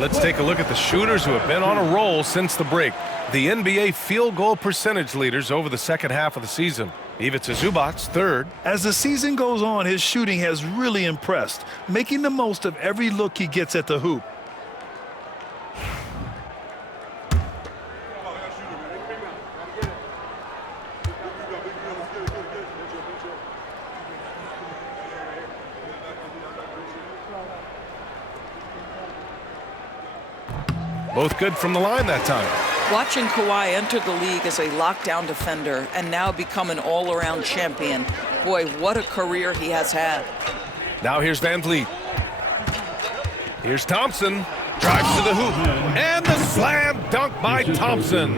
Let's take a look at the shooters who have been on a roll since the break. The NBA field goal percentage leaders over the second half of the season. Ivica Zubac, third. As the season goes on, his shooting has really impressed, making the most of every look he gets at the hoop. Both good from the line that time. Watching Kawhi enter the league as a lockdown defender and now become an all-around champion. Boy, what a career he has had. Now here's Van Vliet. Here's Thompson. Drives to the hoop. And the slam dunk by Thompson.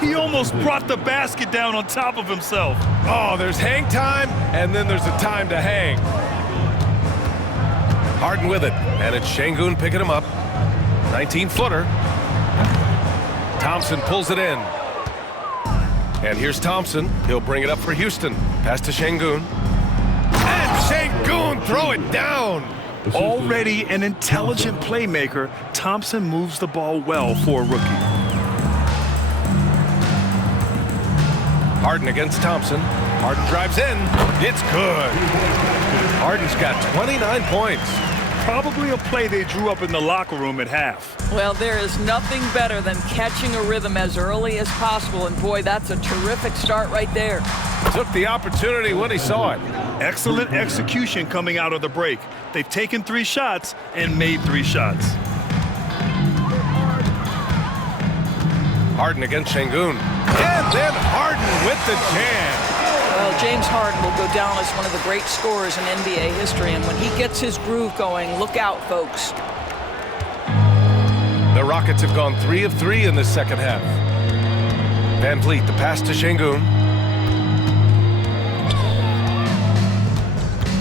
He almost brought the basket down on top of himself. Oh, there's hang time, and then there's a time to hang. Harden with it, and it's Şengün picking him up. 19-footer. Thompson pulls it in. And here's Thompson. He'll bring it up for Houston. Pass to Şengün. And Şengün throw it down. Already an intelligent playmaker, Thompson moves the ball well for a rookie. Harden against Thompson. Harden drives in. It's good. Harden's got 29 points. Probably a play they drew up in the locker room at half. Well, there is nothing better than catching a rhythm as early as possible, and boy, that's a terrific start right there. Took the opportunity when he saw it. Excellent execution coming out of the break. They've taken 3 shots and made 3 shots. Harden against Şengün. And then Harden with the jam. Well, James Harden will go down as one of the great scorers in NBA history, and when he gets his groove going, look out, folks. The Rockets have gone 3 of 3 in this second half. Van Vliet, the pass to Şengün.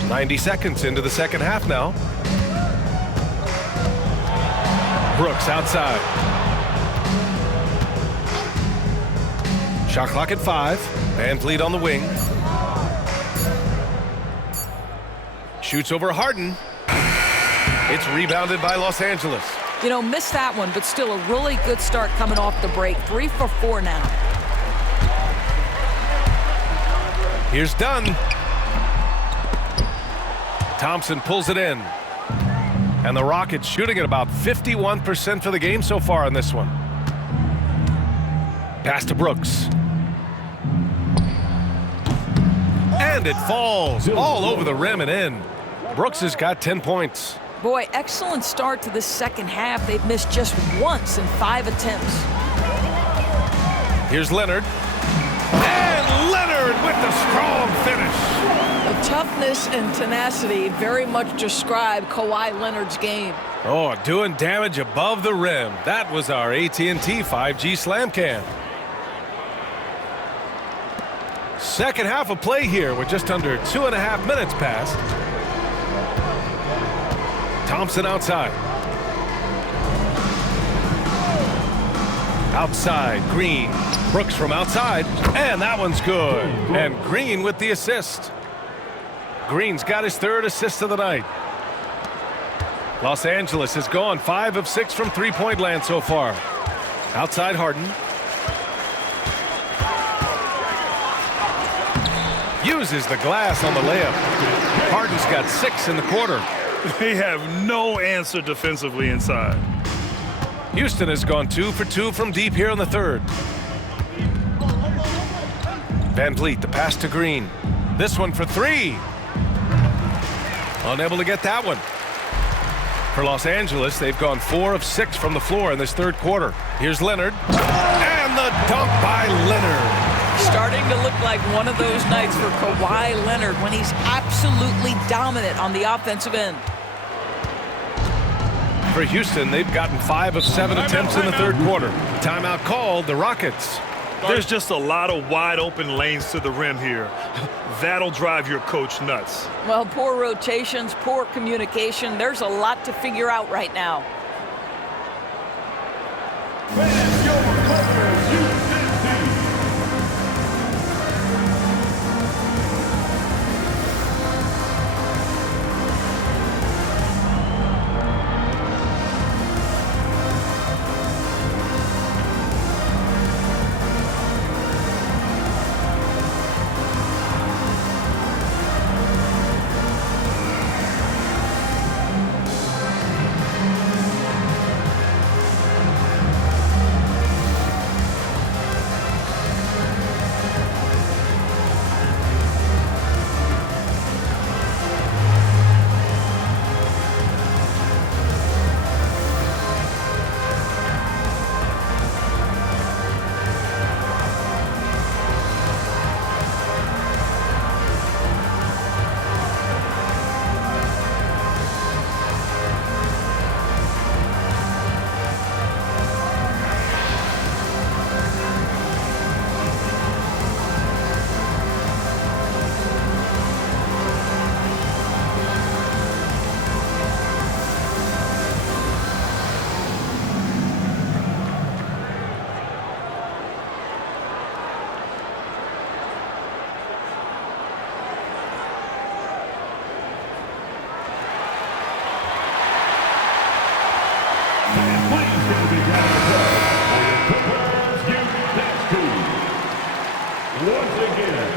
90 seconds into the second half now. Brooks outside. Shot clock at 5. Van Vliet on the wing. Shoots over Harden. It's rebounded by Los Angeles. You know, missed that one, but still a really good start coming off the break. 3 for 4 now. Here's Dunn. Thompson pulls it in. And the Rockets shooting at about 51% for the game so far in this one. Pass to Brooks. And it falls all over the rim and in. Brooks has got 10 points. Boy, excellent start to the second half. They've missed just once in 5 attempts. Here's Leonard. And Leonard with the strong finish. The toughness and tenacity very much describe Kawhi Leonard's game. Oh, doing damage above the rim. That was our AT&T 5G slam cam. Second half of play here with just under 2.5 minutes passed. Thompson outside. Outside, Green. Brooks from outside, and that one's good. And Green with the assist. Green's got his 3rd assist of the night. Los Angeles has gone 5 of 6 from three-point land so far. Outside Harden. Uses the glass on the layup. Harden's got 6 in the quarter. They have no answer defensively inside. Houston has gone 2 for 2 from deep here in the third. Van Vliet, the pass to Green. This one for 3. Unable to get that one. For Los Angeles, they've gone 4 of 6 from the floor in this third quarter. Here's Leonard. And the dunk by Leonard. Starting to look like one of those nights for Kawhi Leonard when he's absolutely dominant on the offensive end. For Houston, they've gotten 5 of 7 attempts in the third quarter. Timeout called the Rockets. There's just a lot of wide open lanes to the rim here. That'll drive your coach nuts. Well, poor rotations, poor communication. There's a lot to figure out right now. Once again,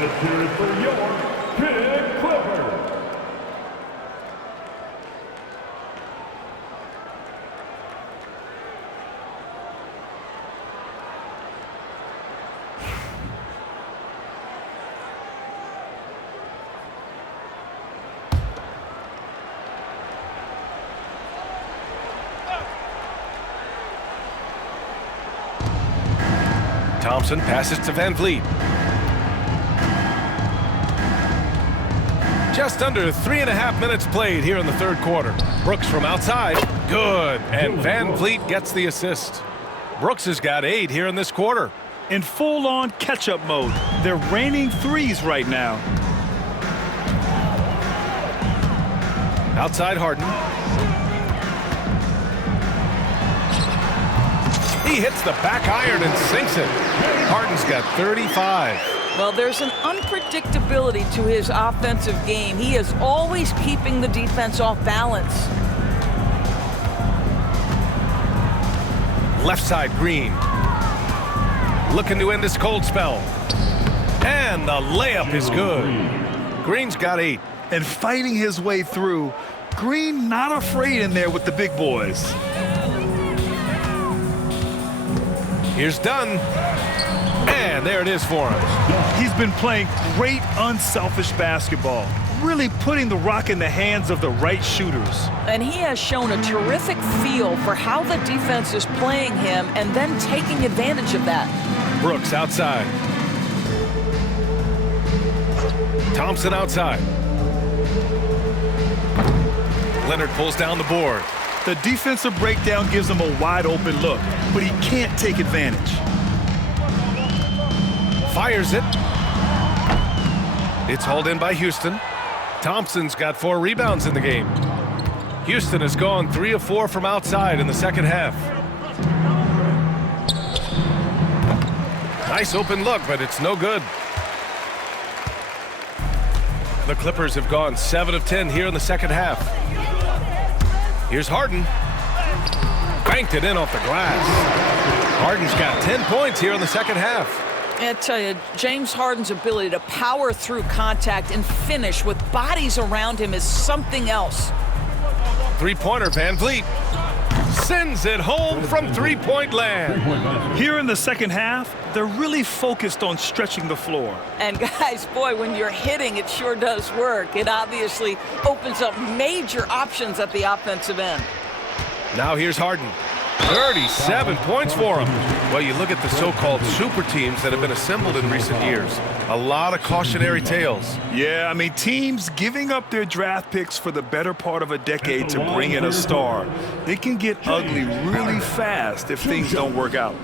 let's hear it for your Big Clippers. Thompson passes to Van Vliet. Just under 3.5 minutes played here in the third quarter. Brooks from outside. Good. And Van Vliet gets the assist. Brooks has got 8 here in this quarter. In full-on catch-up mode. They're raining threes right now. Outside Harden. He hits the back iron and sinks it. Harden's got 35. Well, there's an unpredictability to his offensive game. He is always keeping the defense off balance. Left side, Green. Looking to end this cold spell. And the layup is good. Green's got 8. And fighting his way through, Green not afraid in there with the big boys. Here's Dunn. And there it is for him. He's been playing great unselfish basketball, really putting the rock in the hands of the right shooters. And he has shown a terrific feel for how the defense is playing him and then taking advantage of that. Brooks outside. Thompson outside. Leonard pulls down the board. The defensive breakdown gives him a wide open look, but he can't take advantage. Fires it. It's hauled in by Houston. Thompson's got 4 rebounds in the game. Houston has gone 3 of 4 from outside in the second half. Nice open look, but it's no good. The Clippers have gone 7 of 10 here in the second half. Here's Harden. Banked it in off the glass. Harden's got 10 points here in the second half. I tell you, James Harden's ability to power through contact and finish with bodies around him is something else. Three-pointer, Van Vliet sends it home from three-point land. Here in the second half, they're really focused on stretching the floor. And guys, boy, when you're hitting, it sure does work. It obviously opens up major options at the offensive end. Now here's Harden. 37 points for him. Well, you look at the so-called super teams that have been assembled in recent years. A lot of cautionary tales. Yeah, I mean, teams giving up their draft picks for the better part of a decade to bring in a star. It can get ugly really fast if things don't work out.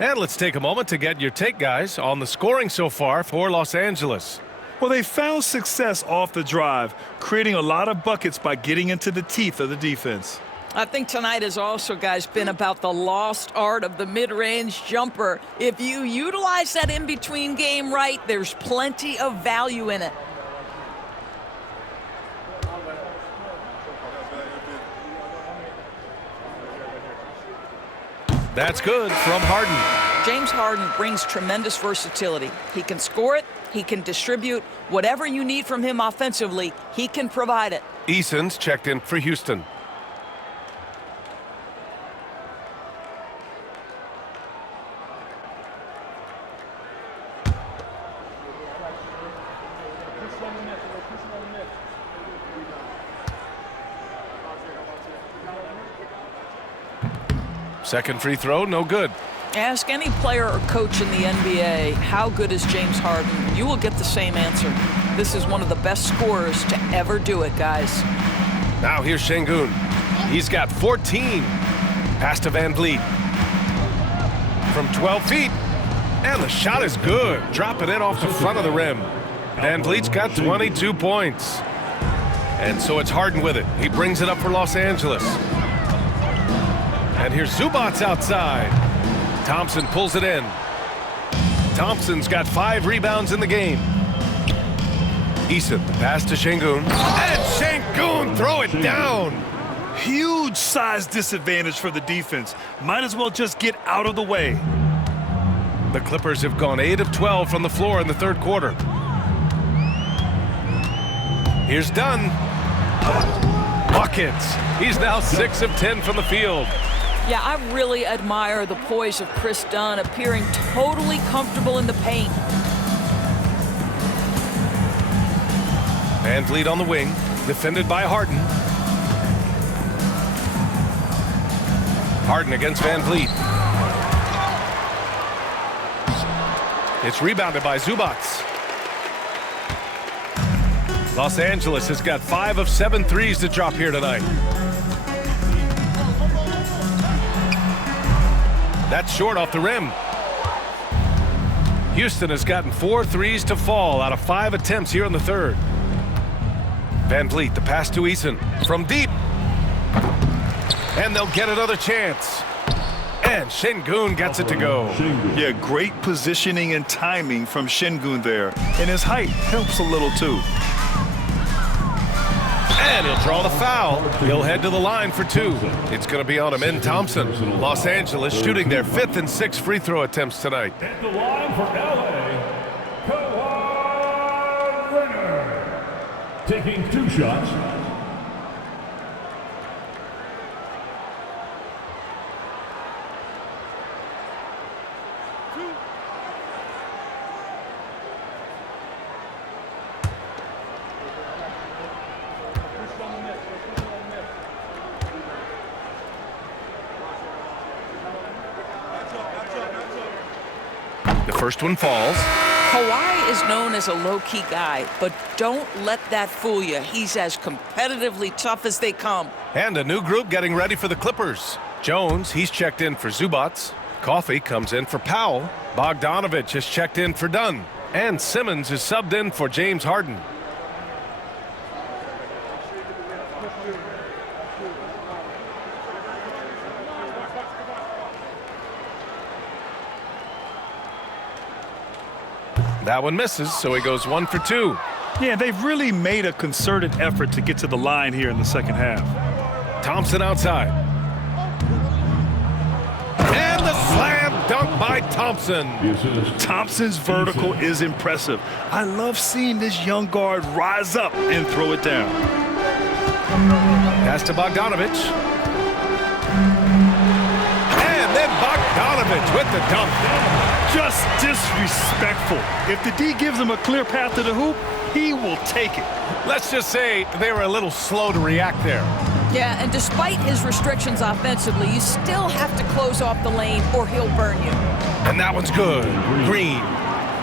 And let's take a moment to get your take, guys, on the scoring so far for Los Angeles. Well, they found success off the drive, creating a lot of buckets by getting into the teeth of the defense. I think tonight has also, guys, been about the lost art of the mid-range jumper. If you utilize that in-between game right, there's plenty of value in it. That's good from Harden. James Harden brings tremendous versatility. He can score it, he can distribute. Whatever you need from him offensively, he can provide it. Eason's checked in for Houston. Second free throw, no good. Ask any player or coach in the NBA, how good is James Harden? You will get the same answer. This is one of the best scorers to ever do it, guys. Now here's Şengün. He's got 14. Pass to Van Vliet. From 12 feet. And the shot is good. Drop it in off the front of the rim. Van Vliet's got 22 points. And so it's Harden with it. He brings it up for Los Angeles. And here's Zubac outside. Thompson pulls it in. Thompson's got 5 rebounds in the game. Eason, the pass to Şengün. And Şengün throw it down. Huge size disadvantage for the defense. Might as well just get out of the way. The Clippers have gone 8 of 12 from the floor in the third quarter. Here's Dunn. Buckets. He's now 6 of 10 from the field. Yeah, I really admire the poise of Chris Dunn, appearing totally comfortable in the paint. Van Vliet on the wing, defended by Harden. Harden against Van Vliet. It's rebounded by Zubac. Los Angeles has got 5 of 7 threes to drop here tonight. That's short off the rim. Houston has gotten 4 threes to fall out of 5 attempts here in the third. Van Vliet, the pass to Eason from deep. And they'll get another chance. And Şengün gets it to go. Yeah, great positioning and timing from Şengün there. And his height helps a little too. And he'll draw the foul. He'll head to the line for 2. It's going to be on Amin Thompson. Los Angeles shooting their 5th and 6th free throw attempts tonight. At the line for LA, Kawhi Leonard. Taking 2 shots. The first one falls. Kawhi is known as a low-key guy, but don't let that fool you. He's as competitively tough as they come. And a new group getting ready for the Clippers. Jones, he's checked in for Zubats. Coffee comes in for Powell. Bogdanovich has checked in for Dunn. And Simmons is subbed in for James Harden. That one misses, so he goes 1 for 2. Yeah, they've really made a concerted effort to get to the line here in the second half. Thompson outside. And the slam dunk by Thompson. Thompson's vertical is impressive. I love seeing this young guard rise up and throw it down. Pass to Bogdanovich. And then Bogdanovich with the dunk. Just disrespectful. If the D gives him a clear path to the hoop, he will take it. Let's just say they were a little slow to react there. Yeah, and despite his restrictions offensively, you still have to close off the lane or he'll burn you. And that one's good. Green.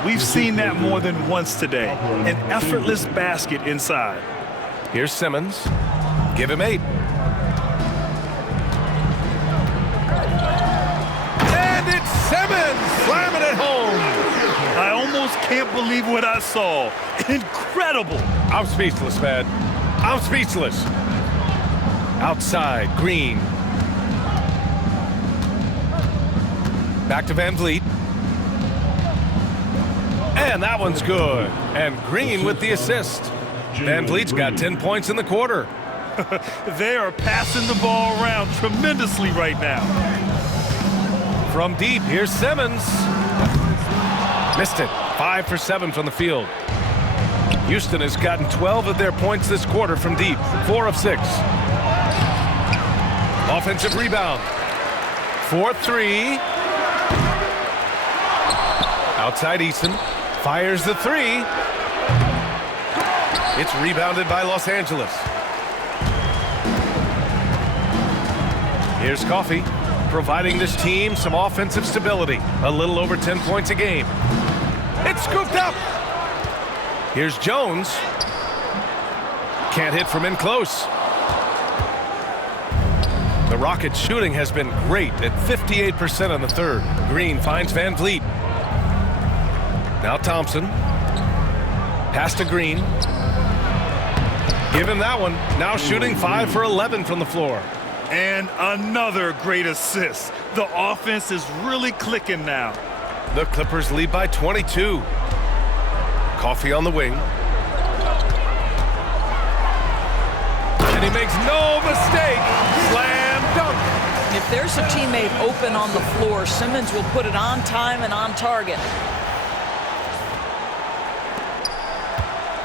We've seen that more than once today. An effortless basket inside. Here's Simmons. Give him 8. And it's Simmons slamming it home. I almost can't believe what I saw. Incredible. I'm speechless, man. I'm speechless. Outside, Green. Back to Van Vliet. And that one's good. And Green with the assist. Van Vliet's got 10 points in the quarter. They are passing the ball around tremendously right now. From deep, here's Simmons. Missed it. 5 for 7 from the field. Houston has gotten 12 of their points this quarter from deep. 4 of 6. Offensive rebound. 4-3. Outside Eason. Fires the 3. It's rebounded by Los Angeles. Here's Coffee, providing this team some offensive stability. A little over 10 points a game. It's scooped up. Here's Jones. Can't hit from in close. The Rockets' shooting has been great at 58% in the third. Green finds Van Vliet. Now Thompson. Pass to Green. Give him that one. Now shooting 5 for 11 from the floor. And another great assist. The offense is really clicking now. The Clippers lead by 22. Coffee on the wing. And he makes no mistake. Slam dunk. If there's a teammate open on the floor, Simmons will put it on time and on target.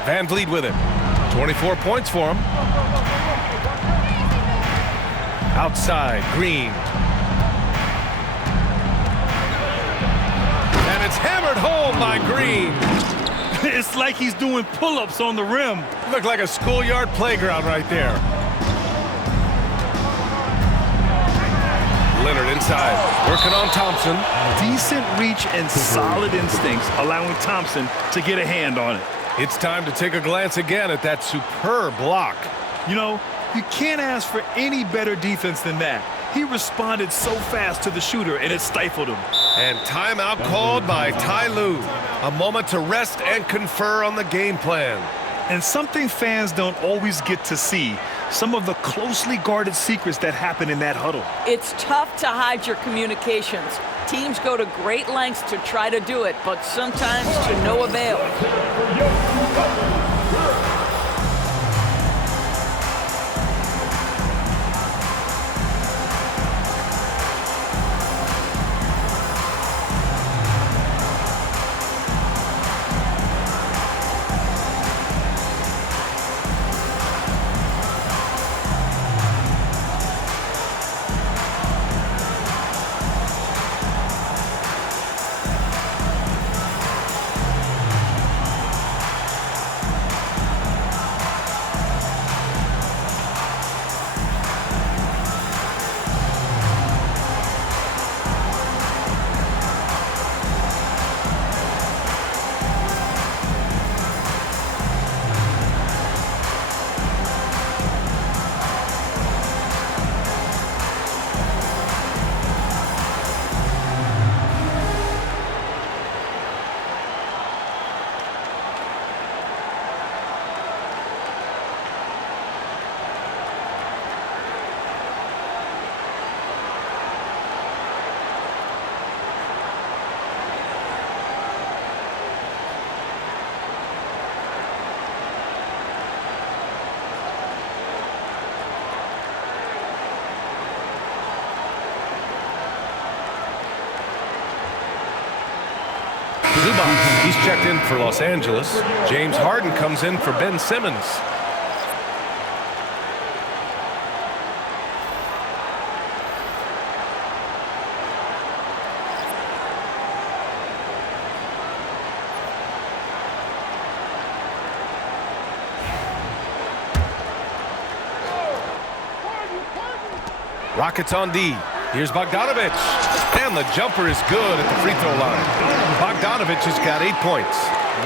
Van Vliet with it. 24 points for him. Outside, Green. And it's hammered home by Green. It's like he's doing pull-ups on the rim. Looked like a schoolyard playground right there. Leonard inside, working on Thompson. Decent reach and solid instincts, allowing Thompson to get a hand on it. It's time to take a glance again at that superb block. You know, you can't ask for any better defense than that. He responded so fast to the shooter, and it stifled him. And timeout called by Ty Lue. A moment to rest and confer on the game plan. And something fans don't always get to see, some of the closely guarded secrets that happen in that huddle. It's tough to hide your communications. Teams go to great lengths to try to do it, but sometimes to no avail. He's checked in for Los Angeles. James Harden comes in for Ben Simmons. Rockets on D. Here's Bogdanovich. And the jumper is good at the free throw line. Bogdanovich has got 8 points.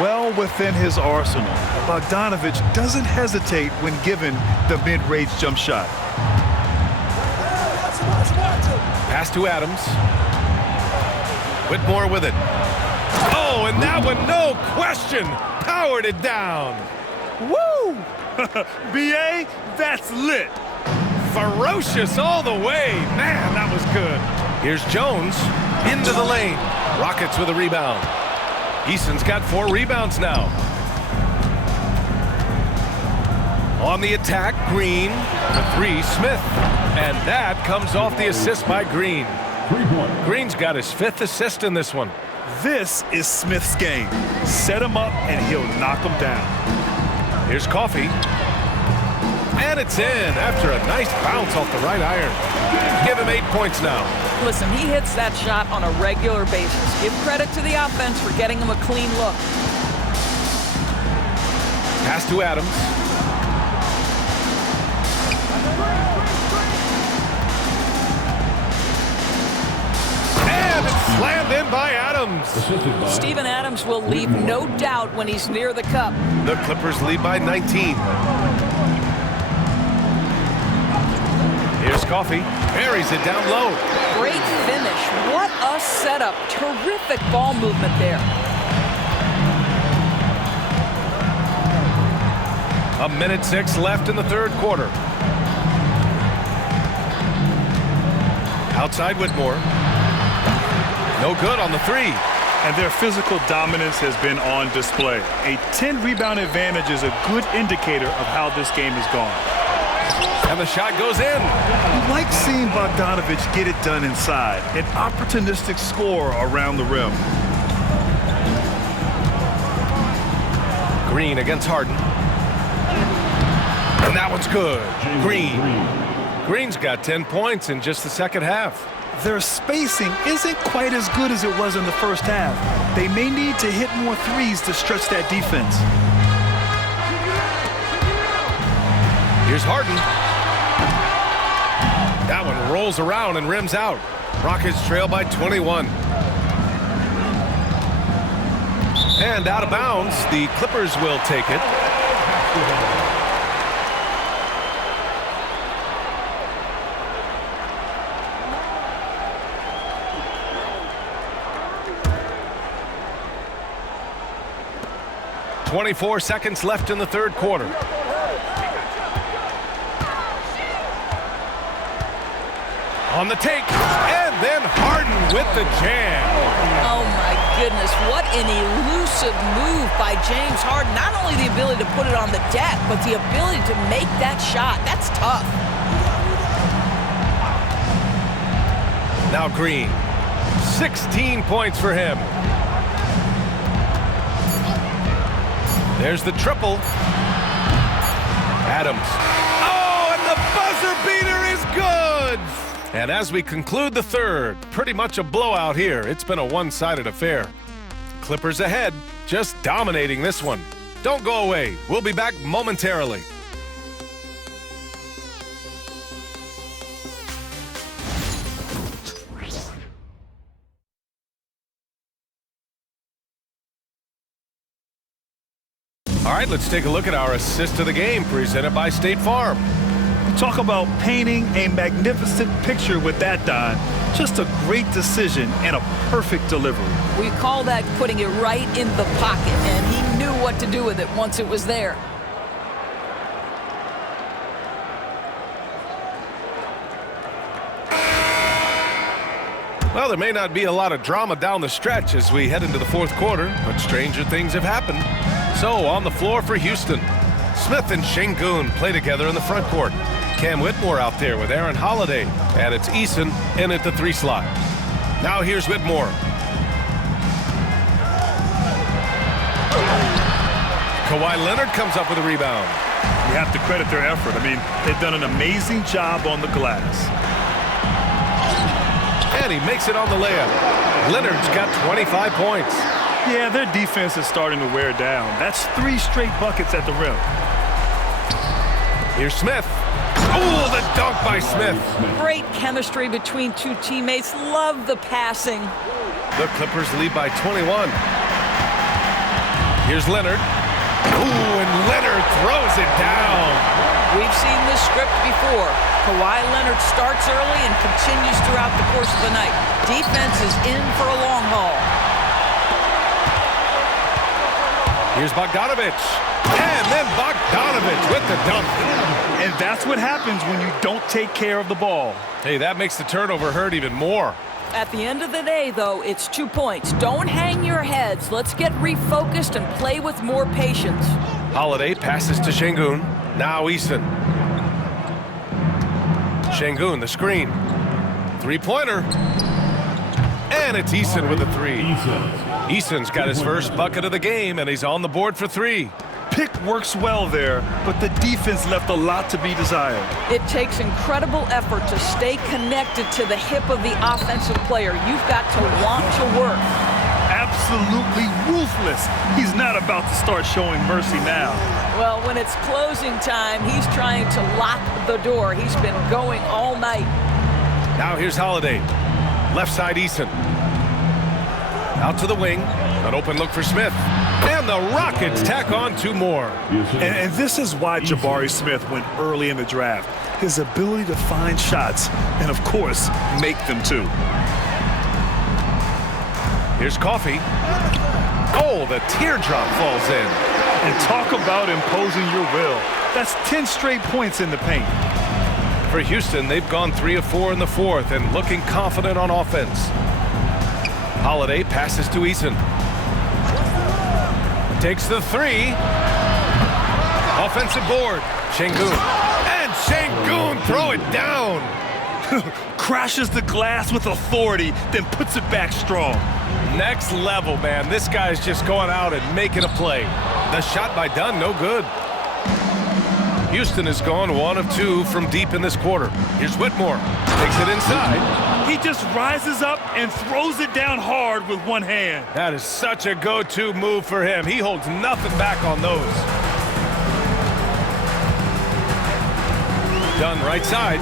Well within his arsenal, Bogdanovich doesn't hesitate when given the mid-range jump shot. Pass to Adams. Whitmore with it. Oh, and that one, no question, powered it down. Woo! B.A., that's lit. Ferocious all the way. Man, that was good. Here's Jones into the lane. Rockets with a rebound. Eason's got 4 rebounds now. On the attack, Green. The 3, Smith. And that comes off the assist by Green. Green's got his 5th assist in this one. This is Smith's game. Set him up and he'll knock him down. Here's Coffey. And it's in after a nice bounce off the right iron. Give him 8 points now. Listen, he hits that shot on a regular basis. Give credit to the offense for getting him a clean look. Pass to Adams. And it's slammed in by Adams. Steven Adams will leave no doubt when he's near the cup. The Clippers lead by 19. Here's Coffey. Buries it down low. Great finish. What a setup. Terrific ball movement there. A minute 6 left in the 3rd quarter. Outside Whitmore. No good on the 3. And their physical dominance has been on display. A 10-rebound advantage is a good indicator of how this game is gone. And the shot goes in. You like seeing Bogdanovich get it done inside. An opportunistic score around the rim. Green against Harden. And that one's good. Green. Green's got 10 points in just the second half. Their spacing isn't quite as good as it was in the first half. They may need to hit more threes to stretch that defense. Here's Harden. That one rolls around and rims out. Rockets trail by 21. And out of bounds, the Clippers will take it. 24 seconds left in the third quarter. On the take, and then Harden with the jam. Oh my goodness, what an elusive move by James Harden. Not only the ability to put it on the deck, but the ability to make that shot. That's tough. Now Green, 16 points for him. There's the triple. Adams. Oh, and the buzzer beater is good! And as we conclude the third, pretty much a blowout here. It's been a one-sided affair. Clippers ahead, just dominating this one. Don't go away. We'll be back momentarily. All right, let's take a look at our assist of the game presented by State Farm. Talk about painting a magnificent picture with that, Don. Just a great decision and a perfect delivery. We call that putting it right in the pocket, and he knew what to do with it once it was there. Well, there may not be a lot of drama down the stretch as we head into the fourth quarter, but stranger things have happened. So, on the floor for Houston, Smith and Şengün play together in the front court. Cam Whitmore out there with Aaron Holiday, and it's Eason in at the 3 slot. Now here's Whitmore. Kawhi Leonard comes up with a rebound. You have to credit their effort. I mean, they've done an amazing job on the glass. And he makes it on the layup. Leonard's got 25 points. Yeah, their defense is starting to wear down. That's 3 straight buckets at the rim. Here's Smith. Oh, the dunk by Smith. Great chemistry between two teammates. Love the passing. The Clippers lead by 21. Here's Leonard. Ooh, and Leonard throws it down. We've seen this script before. Kawhi Leonard starts early and continues throughout the course of the night. Defense is in for a long haul. Here's Bogdanovich. And then Bogdanovich with the dunk. And that's what happens when you don't take care of the ball. Hey, that makes the turnover hurt even more. At the end of the day, though, it's 2 points. Don't hang your heads. Let's get refocused and play with more patience. Holiday passes to Şengün. Now Eason. Şengün, the screen. 3-pointer. And it's Eason with a 3. Eason's got his first bucket of the game, and he's on the board for 3. Pick works well there, but the defense left a lot to be desired. It takes incredible effort to stay connected to the hip of the offensive player. You've got to want to work. Absolutely ruthless. He's not about to start showing mercy now. Well, when it's closing time, he's trying to lock the door. He's been going all night. Now here's Holiday. Left side Eason. Out to the wing. An open look for Smith. And the Rockets tack on 2 more. And this is why Jabari Smith went early in the draft. His ability to find shots and, of course, make them too. Here's Coffee. Oh, the teardrop falls in. And talk about imposing your will. That's 10 straight points in the paint. For Houston, they've gone 3 of 4 in the fourth and looking confident on offense. Holiday passes to Eason. Takes the 3. Offensive board. Şengün. And Şengün throw it down. Crashes the glass with authority, then puts it back strong. Next level, man. This guy's just going out and making a play. The shot by Dunn, no good. Houston has gone 1 of 2 from deep in this quarter. Here's Whitmore. Takes it inside. He just rises up and throws it down hard with one hand. That is such a go-to move for him. He holds nothing back on those. Dunn right side.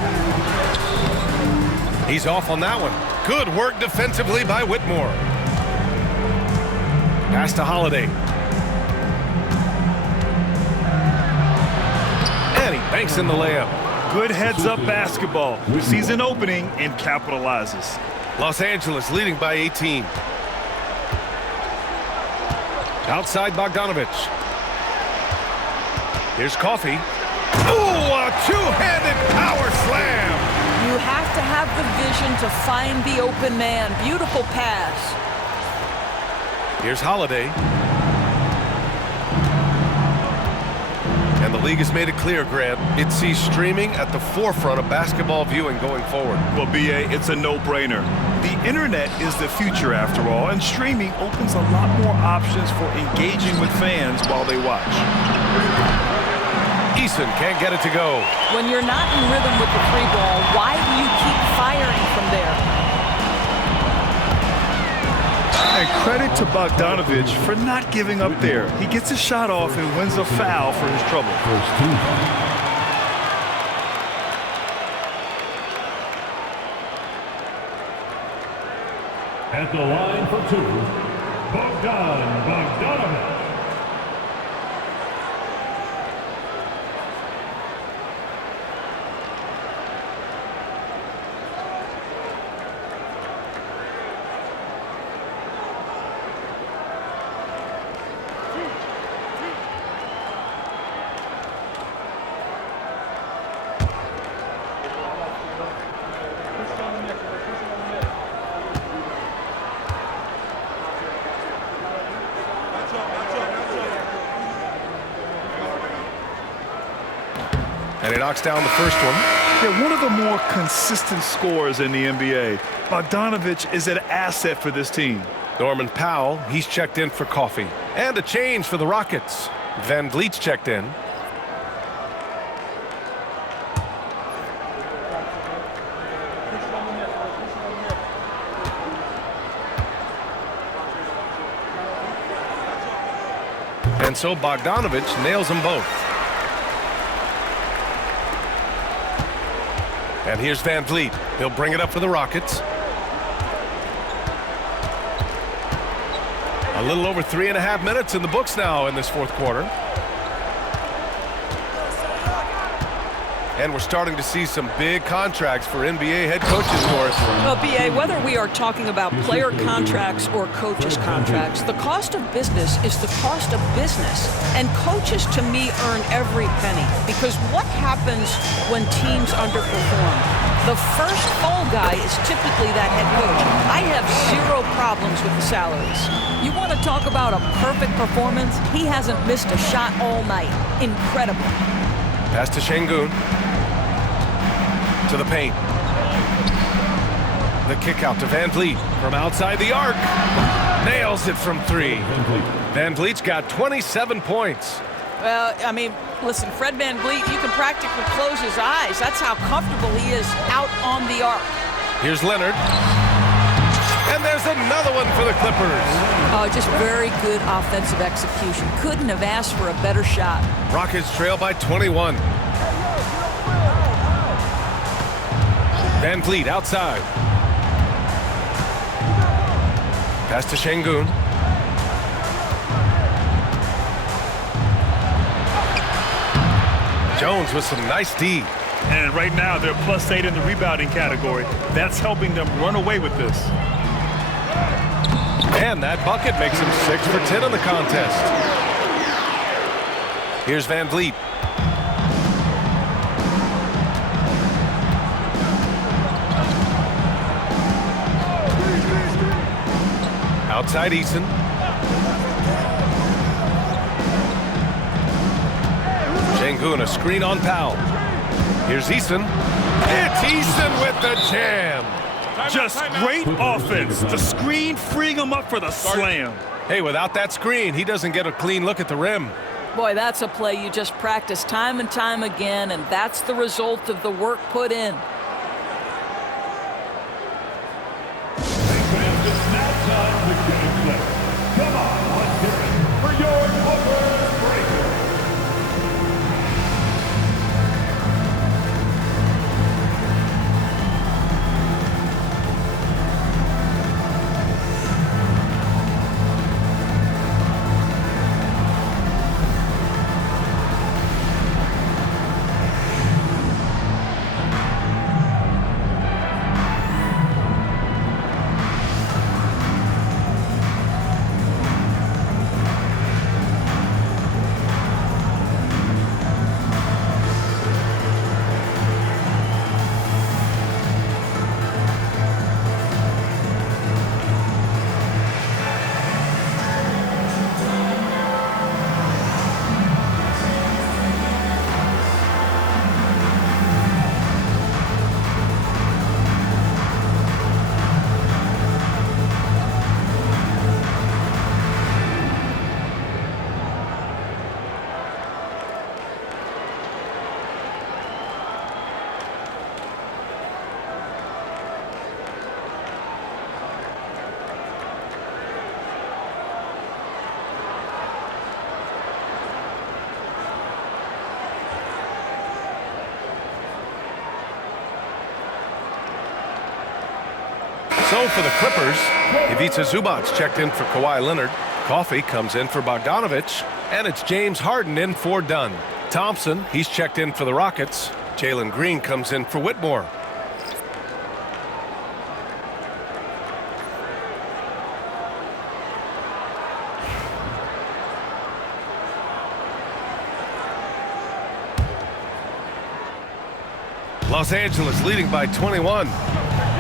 He's off on that one. Good work defensively by Whitmore. Pass to Holiday. And he banks in the layup. Good heads-up basketball. Sees an opening and capitalizes. Los Angeles leading by 18. Outside Bogdanovich. Here's Coffey. Ooh, a two-handed power slam. You have to have the vision to find the open man. Beautiful pass. Here's Holiday. And the league has made it clear, Grant, it sees streaming at the forefront of basketball viewing going forward. Well, B.A., it's a no-brainer. The internet is the future, after all, and streaming opens a lot more options for engaging with fans while they watch. Eason can't get it to go. When you're not in rhythm with the free ball, why do you keep firing from there? And credit to Bogdanovich for not giving up there. He gets a shot off and wins a foul for his trouble. At the line for two, Bogdanovich. And he knocks down the first one. They're one of the more consistent scorers in the NBA. Bogdanovich is an asset for this team. Norman Powell, he's checked in for Coffey. And a change for the Rockets. Van Vliet's checked in. And so Bogdanovich nails them both. And here's Van Vliet. He'll bring it up for the Rockets. A little over 3.5 minutes in the books now in this fourth quarter. And we're starting to see some big contracts for NBA head coaches for us. Well, B.A., whether we are talking about player contracts or coaches' contracts, the cost of business is the cost of business. And coaches, to me, earn every penny. Because what happens when teams underperform? The first fall guy is typically that head coach. I have zero problems with the salaries. You want to talk about a perfect performance? He hasn't missed a shot all night. Incredible. Pass to Şengün. To the paint. The kick out to Van Vliet from outside the arc. Nails it from three. Van Vliet's got 27 points. Well, I mean, listen, Fred Van Vliet, you can practically close his eyes. That's how comfortable he is out on the arc. Here's Leonard. And there's another one for the Clippers. Oh, just very good offensive execution. Couldn't have asked for a better shot. Rockets trail by 21. Van Vliet outside. Pass to Şengün. Jones with some nice D. And right now, they're +8 in the rebounding category. That's helping them run away with this. And that bucket makes him 6 for 10 in the contest. Here's Van Vliet. Outside Eason. Şengün, a screen on Powell. Here's Eason. It's Eason with the jam. Just great offense. The screen freeing him up for the slam. Hey, without that screen, he doesn't get a clean look at the rim. Boy, that's a play you just practice time and time again, and that's the result of the work put in. It's now time to get it clear. Come on, let's hear it for your Clippers breaker. So for the Clippers, Ivica Zubac's checked in for Kawhi Leonard. Coffey comes in for Bogdanovich. And it's James Harden in for Dunn. Thompson, he's checked in for the Rockets. Jalen Green comes in for Whitmore. Los Angeles leading by 21.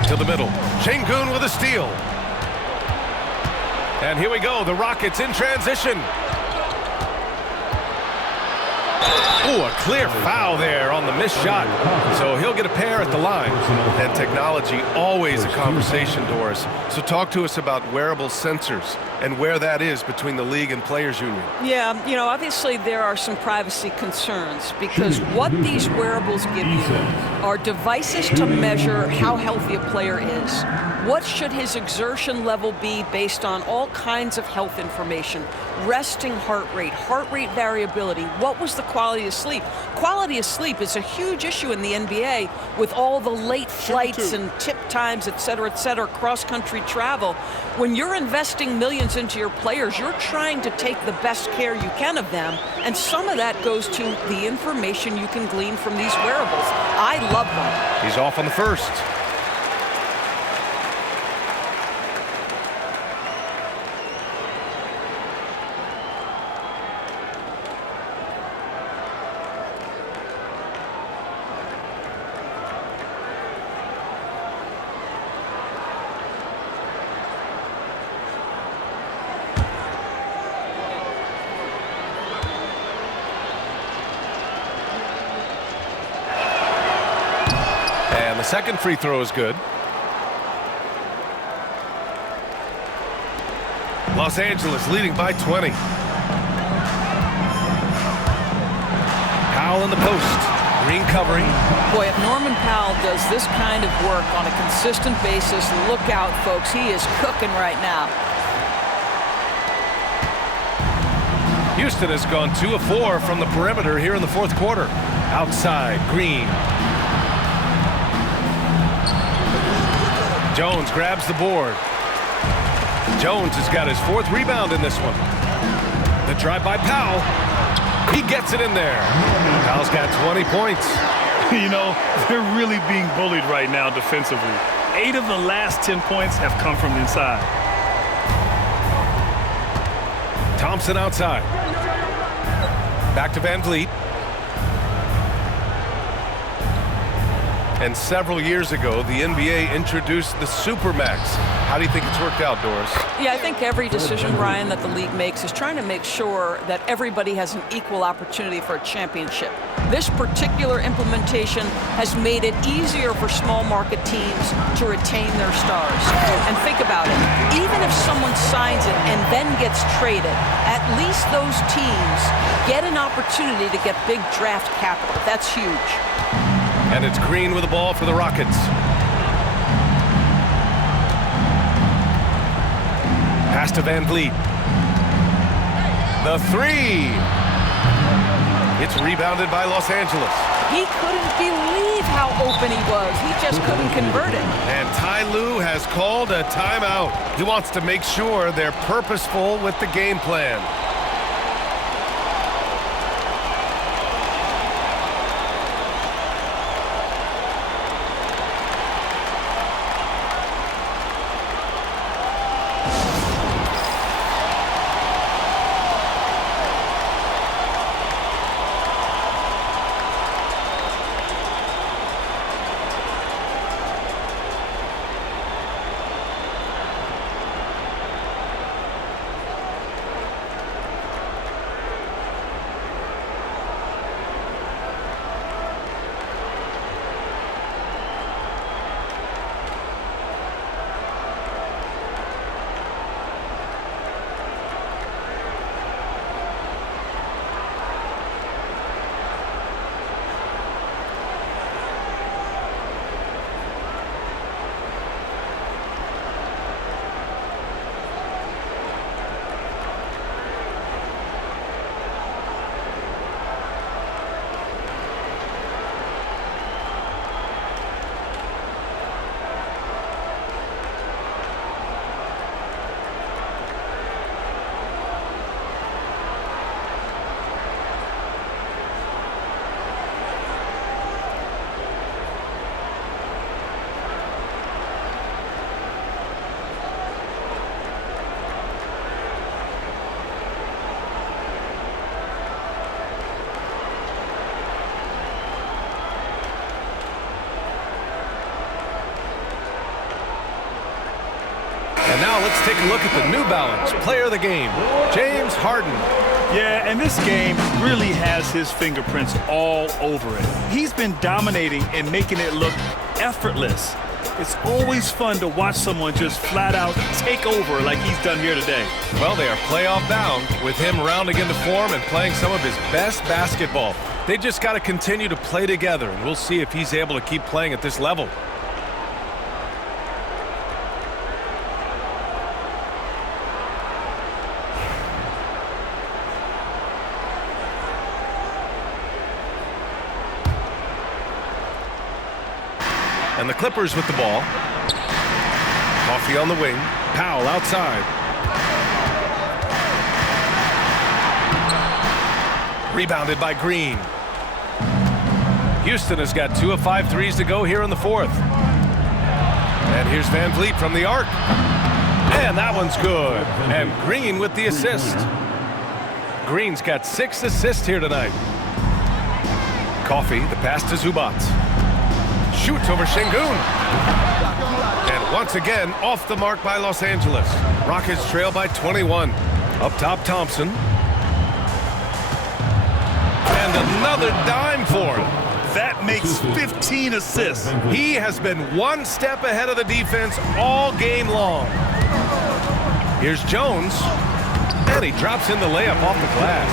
To the middle. Şengün with a steal. And here we go. The Rockets in transition. Ooh, a clear foul there on the missed shot. So he'll get a pair at the line. And technology, always a conversation, Doris. So talk to us about wearable sensors and where that is between the league and players union. Yeah, you know, obviously there are some privacy concerns because what these wearables give you are devices to measure how healthy a player is. What should his exertion level be based on all kinds of health information? Resting heart rate variability. What was the quality of sleep? Quality of sleep is a huge issue in the NBA with all the late flights and tip times, et cetera, cross-country travel. When you're investing millions into your players, you're trying to take the best care you can of them, and some of that goes to the information you can glean from these wearables. I love them. He's off on the first. Second free throw is good. Los Angeles leading by 20. Powell in the post. Green covering. Boy, if Norman Powell does this kind of work on a consistent basis, look out, folks. He is cooking right now. Houston has gone 2 of 4 from the perimeter here in the fourth quarter. Outside, Green. Jones grabs the board. Jones has got his 4th rebound in this one. The drive by Powell. He gets it in there. Powell's got 20 points. You know, they're really being bullied right now defensively. 8 of the last 10 points have come from inside. Thompson outside. Back to Van Vliet. And several years ago, the NBA introduced the Supermax. How do you think it's worked out, Doris? Yeah, I think every decision, Brian, that the league makes is trying to make sure that everybody has an equal opportunity for a championship. This particular implementation has made it easier for small market teams to retain their stars. And think about it. Even if someone signs it and then gets traded, at least those teams get an opportunity to get big draft capital. That's huge. And it's Green with the ball for the Rockets. Pass to Van Vliet. The 3. It's rebounded by Los Angeles. He couldn't believe how open he was. He just couldn't convert it. And Ty Lue has called a timeout. He wants to make sure they're purposeful with the game plan. And now let's take a look at the New Balance player of the game, James Harden. Yeah, and this game really has his fingerprints all over it. He's been dominating and making it look effortless. It's always fun to watch someone just flat out take over like he's done here today. Well, they are playoff bound with him rounding into form and playing some of his best basketball. They just got to continue to play together, and we'll see if he's able to keep playing at this level. And the Clippers with the ball. Coffee on the wing. Powell outside. Rebounded by Green. Houston has got 2 of 5 threes to go here in the fourth. And here's Van Vliet from the arc. And that one's good. And Green with the assist. Green's got 6 assists here tonight. Coffee, the pass to Zubac. Shoots over Şengün. And once again, off the mark by Los Angeles. Rockets trail by 21. Up top, Thompson. And another dime for him. That makes 15 assists. He has been one step ahead of the defense all game long. Here's Jones. And he drops in the layup off the glass.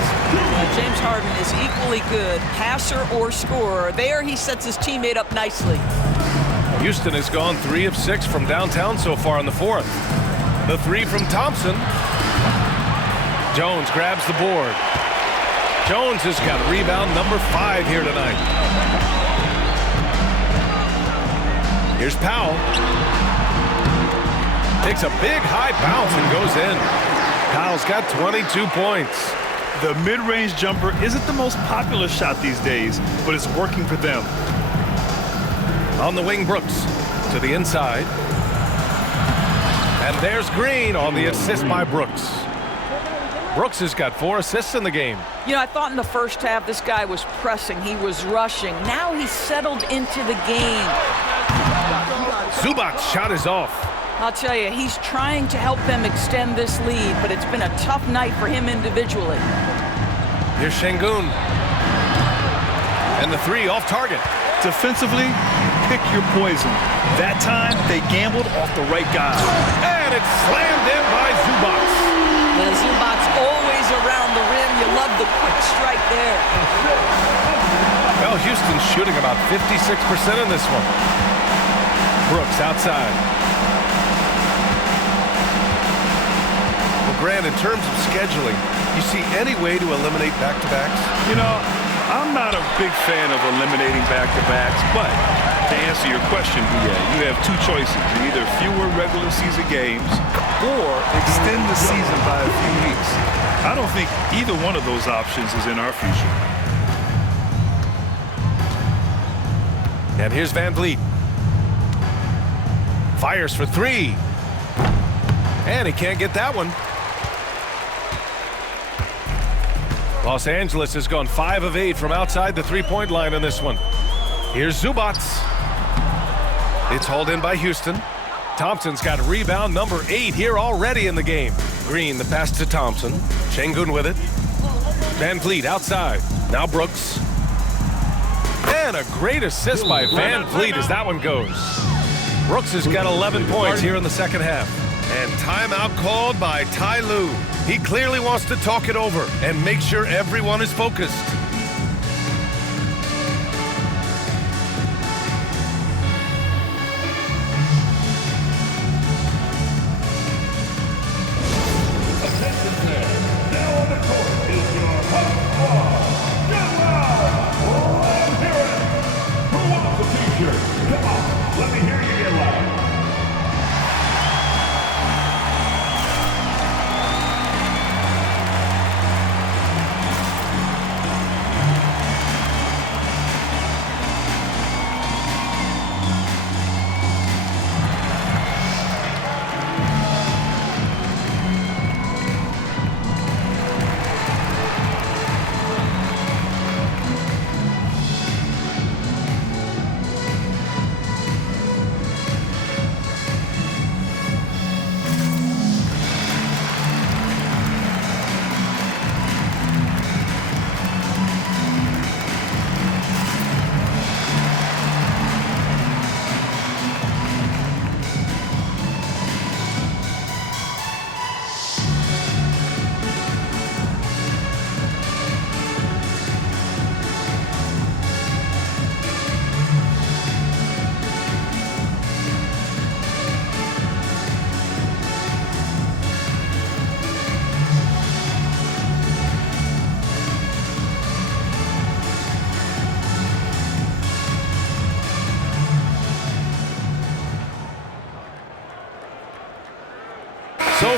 James Harden is equally good, passer or scorer. There he sets his teammate up nicely. Houston has gone 3 of 6 from downtown so far in the fourth. The 3 from Thompson. Jones grabs the board. Jones has got rebound number 5 here tonight. Here's Powell. Takes a big high bounce and goes in. Powell's got 22 points. The mid-range jumper isn't the most popular shot these days, but it's working for them. On the wing, Brooks to the inside. And there's Green on the assist by Brooks. Brooks has got 4 assists in the game. You know, I thought in the first half this guy was pressing. He was rushing. Now he's settled into the game. Zubac's shot is off. I'll tell you, he's trying to help them extend this lead, but it's been a tough night for him individually. Here's Şengün. And the 3 off target. Defensively, pick your poison. That time, they gambled off the right guy. And it's slammed in by Zubac. And Zubac's always around the rim. You love the quick strike there. Well, Houston's shooting about 56% in this one. Brooks outside. Well, Grant, in terms of scheduling, you see any way to eliminate back-to-backs? You know, I'm not a big fan of eliminating back-to-backs, but to answer your question, you have 2 choices. Either fewer regular season games or extend the season by a few weeks. I don't think either one of those options is in our future. And here's Van Vliet. Fires for 3. And he can't get that one. Los Angeles has gone 5 of 8 from outside the 3-point line in this one. Here's Zubac. It's hauled in by Houston. Thompson's got rebound number 8 here already in the game. Green, the pass to Thompson. Şengün with it. Van Vliet outside. Now Brooks. And a great assist by Van Vliet as that one goes. Brooks has got 11 points here in the second half. And timeout called by Ty Lue. He clearly wants to talk it over and make sure everyone is focused. Now on the court is your host squad. Get loud! I'm hearing. Who wants a t-shirt? Come on, let me hear you get loud.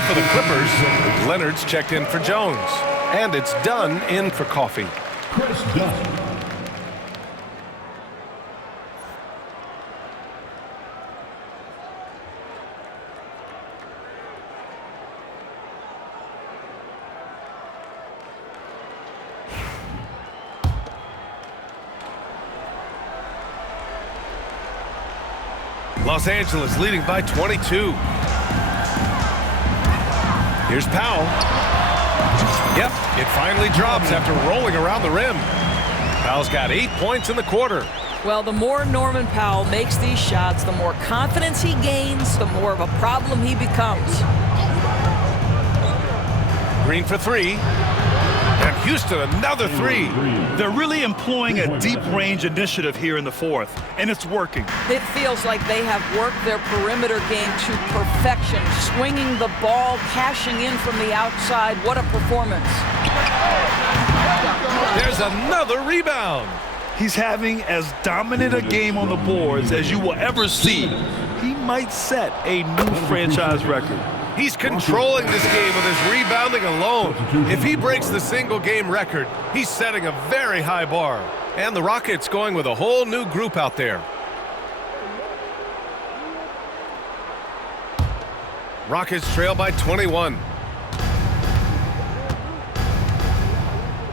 for the Clippers. Leonard's checked in for Jones. And it's Dunn in for coffee. Chris Dunn. Los Angeles leading by 22. Here's Powell. Yep, it finally drops after rolling around the rim. Powell's got 8 points in the quarter. Well, the more Norman Powell makes these shots, the more confidence he gains, the more of a problem he becomes. Green for three. And Houston another three. They're really employing a deep range initiative here in the fourth, and it's working. It feels like they have worked their perimeter game to perfection, swinging the ball, cashing in from the outside. What a performance. There's another rebound. He's having as dominant a game on the boards as you will ever see. He might set a new franchise record. He's controlling this game with his rebounding alone. If he breaks the single-game record, he's setting a very high bar. And the Rockets going with a whole new group out there. Rockets trail by 21.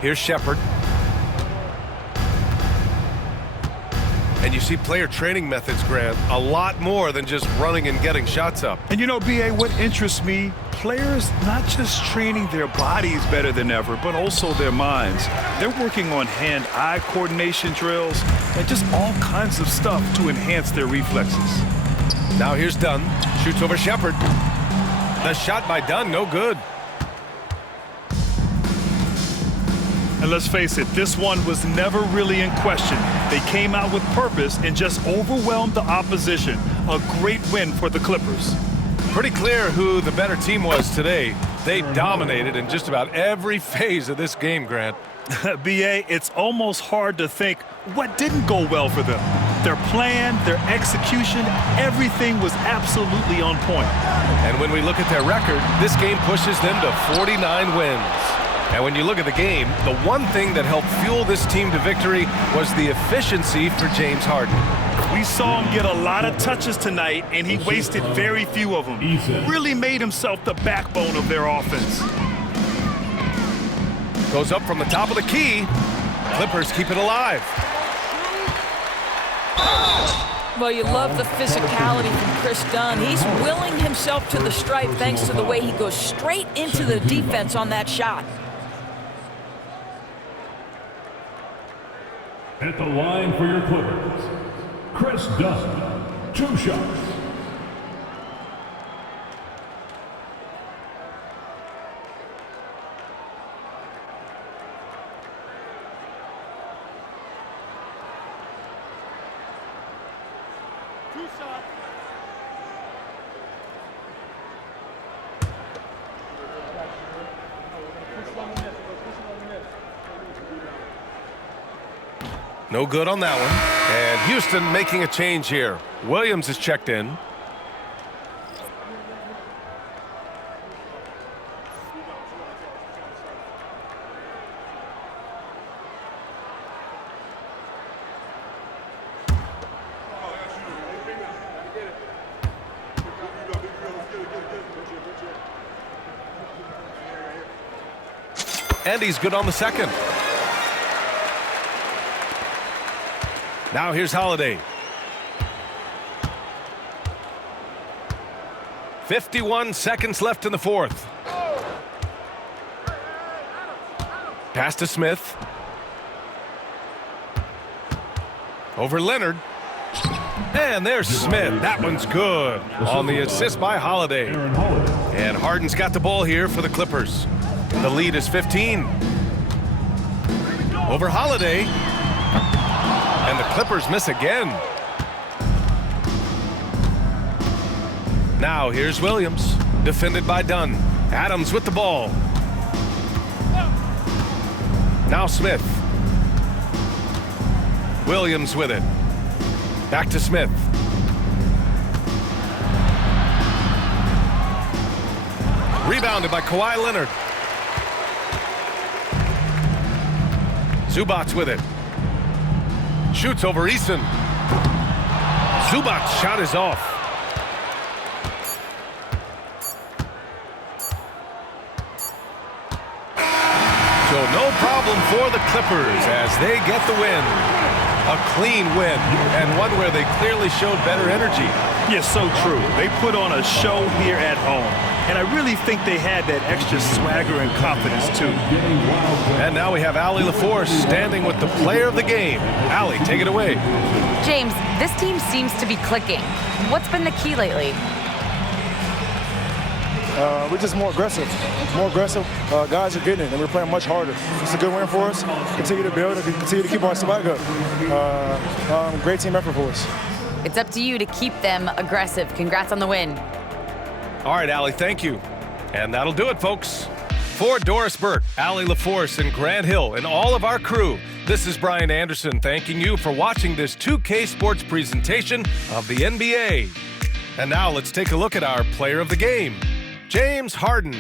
Here's Shepherd. And you see player training methods, Grant, a lot more than just running and getting shots up. And you know, B.A., what interests me, players not just training their bodies better than ever, but also their minds. They're working on hand-eye coordination drills and just all kinds of stuff to enhance their reflexes. Now here's Dunn. Shoots over Shepherd. The shot by Dunn, no good. And let's face it, this one was never really in question. They came out with purpose and just overwhelmed the opposition. A great win for the Clippers. Pretty clear who the better team was today. They dominated in just about every phase of this game, Grant. B.A., it's almost hard to think what didn't go well for them. Their plan, their execution, everything was absolutely on point. And when we look at their record, this game pushes them to 49 wins. And when you look at the game, the one thing that helped fuel this team to victory was the efficiency for James Harden. We saw him get a lot of touches tonight, and he wasted very few of them. Really made himself the backbone of their offense. Goes up from the top of the key. Clippers keep it alive. Well, you love the physicality from Chris Dunn. He's willing himself to the stripe thanks to the way he goes straight into the defense on that shot. At the line for your Clippers, Chris Dunn, 2 shots. No good on that one. And Houston making a change here. Williams is checked in. And he's good on the second. Now here's Holiday. 51 seconds left in the fourth. Pass to Smith. Over Leonard. And there's Smith. That one's good on the assist by Holiday. And Harden's got the ball here for the Clippers. The lead is 15. Over Holiday. And the Clippers miss again. Now here's Williams, defended by Dunn. Adams with the ball. Now Smith. Williams with it. Back to Smith. Rebounded by Kawhi Leonard. Zubac's with it. Shoots over Eason. Zubac's shot is off. So no problem for the Clippers as they get the win. A clean win, and one where they clearly showed better energy. Yeah, so true. They put on a show here at home, and I really think they had that extra swagger and confidence, too. And now we have Allie LaForce standing with the player of the game. Allie, take it away. James, this team seems to be clicking. What's been the key lately? We're just more aggressive. Guys are getting it, and we're playing much harder. It's a good win for us. Continue to build and continue to keep our swag up. Great team effort for us. It's up to you to keep them aggressive. Congrats on the win. All right, Allie, thank you. And that'll do it, folks. For Doris Burke, Allie LaForce, and Grant Hill, and all of our crew, this is Brian Anderson thanking you for watching this 2K Sports presentation of the NBA. And now let's take a look at our player of the game, James Harden.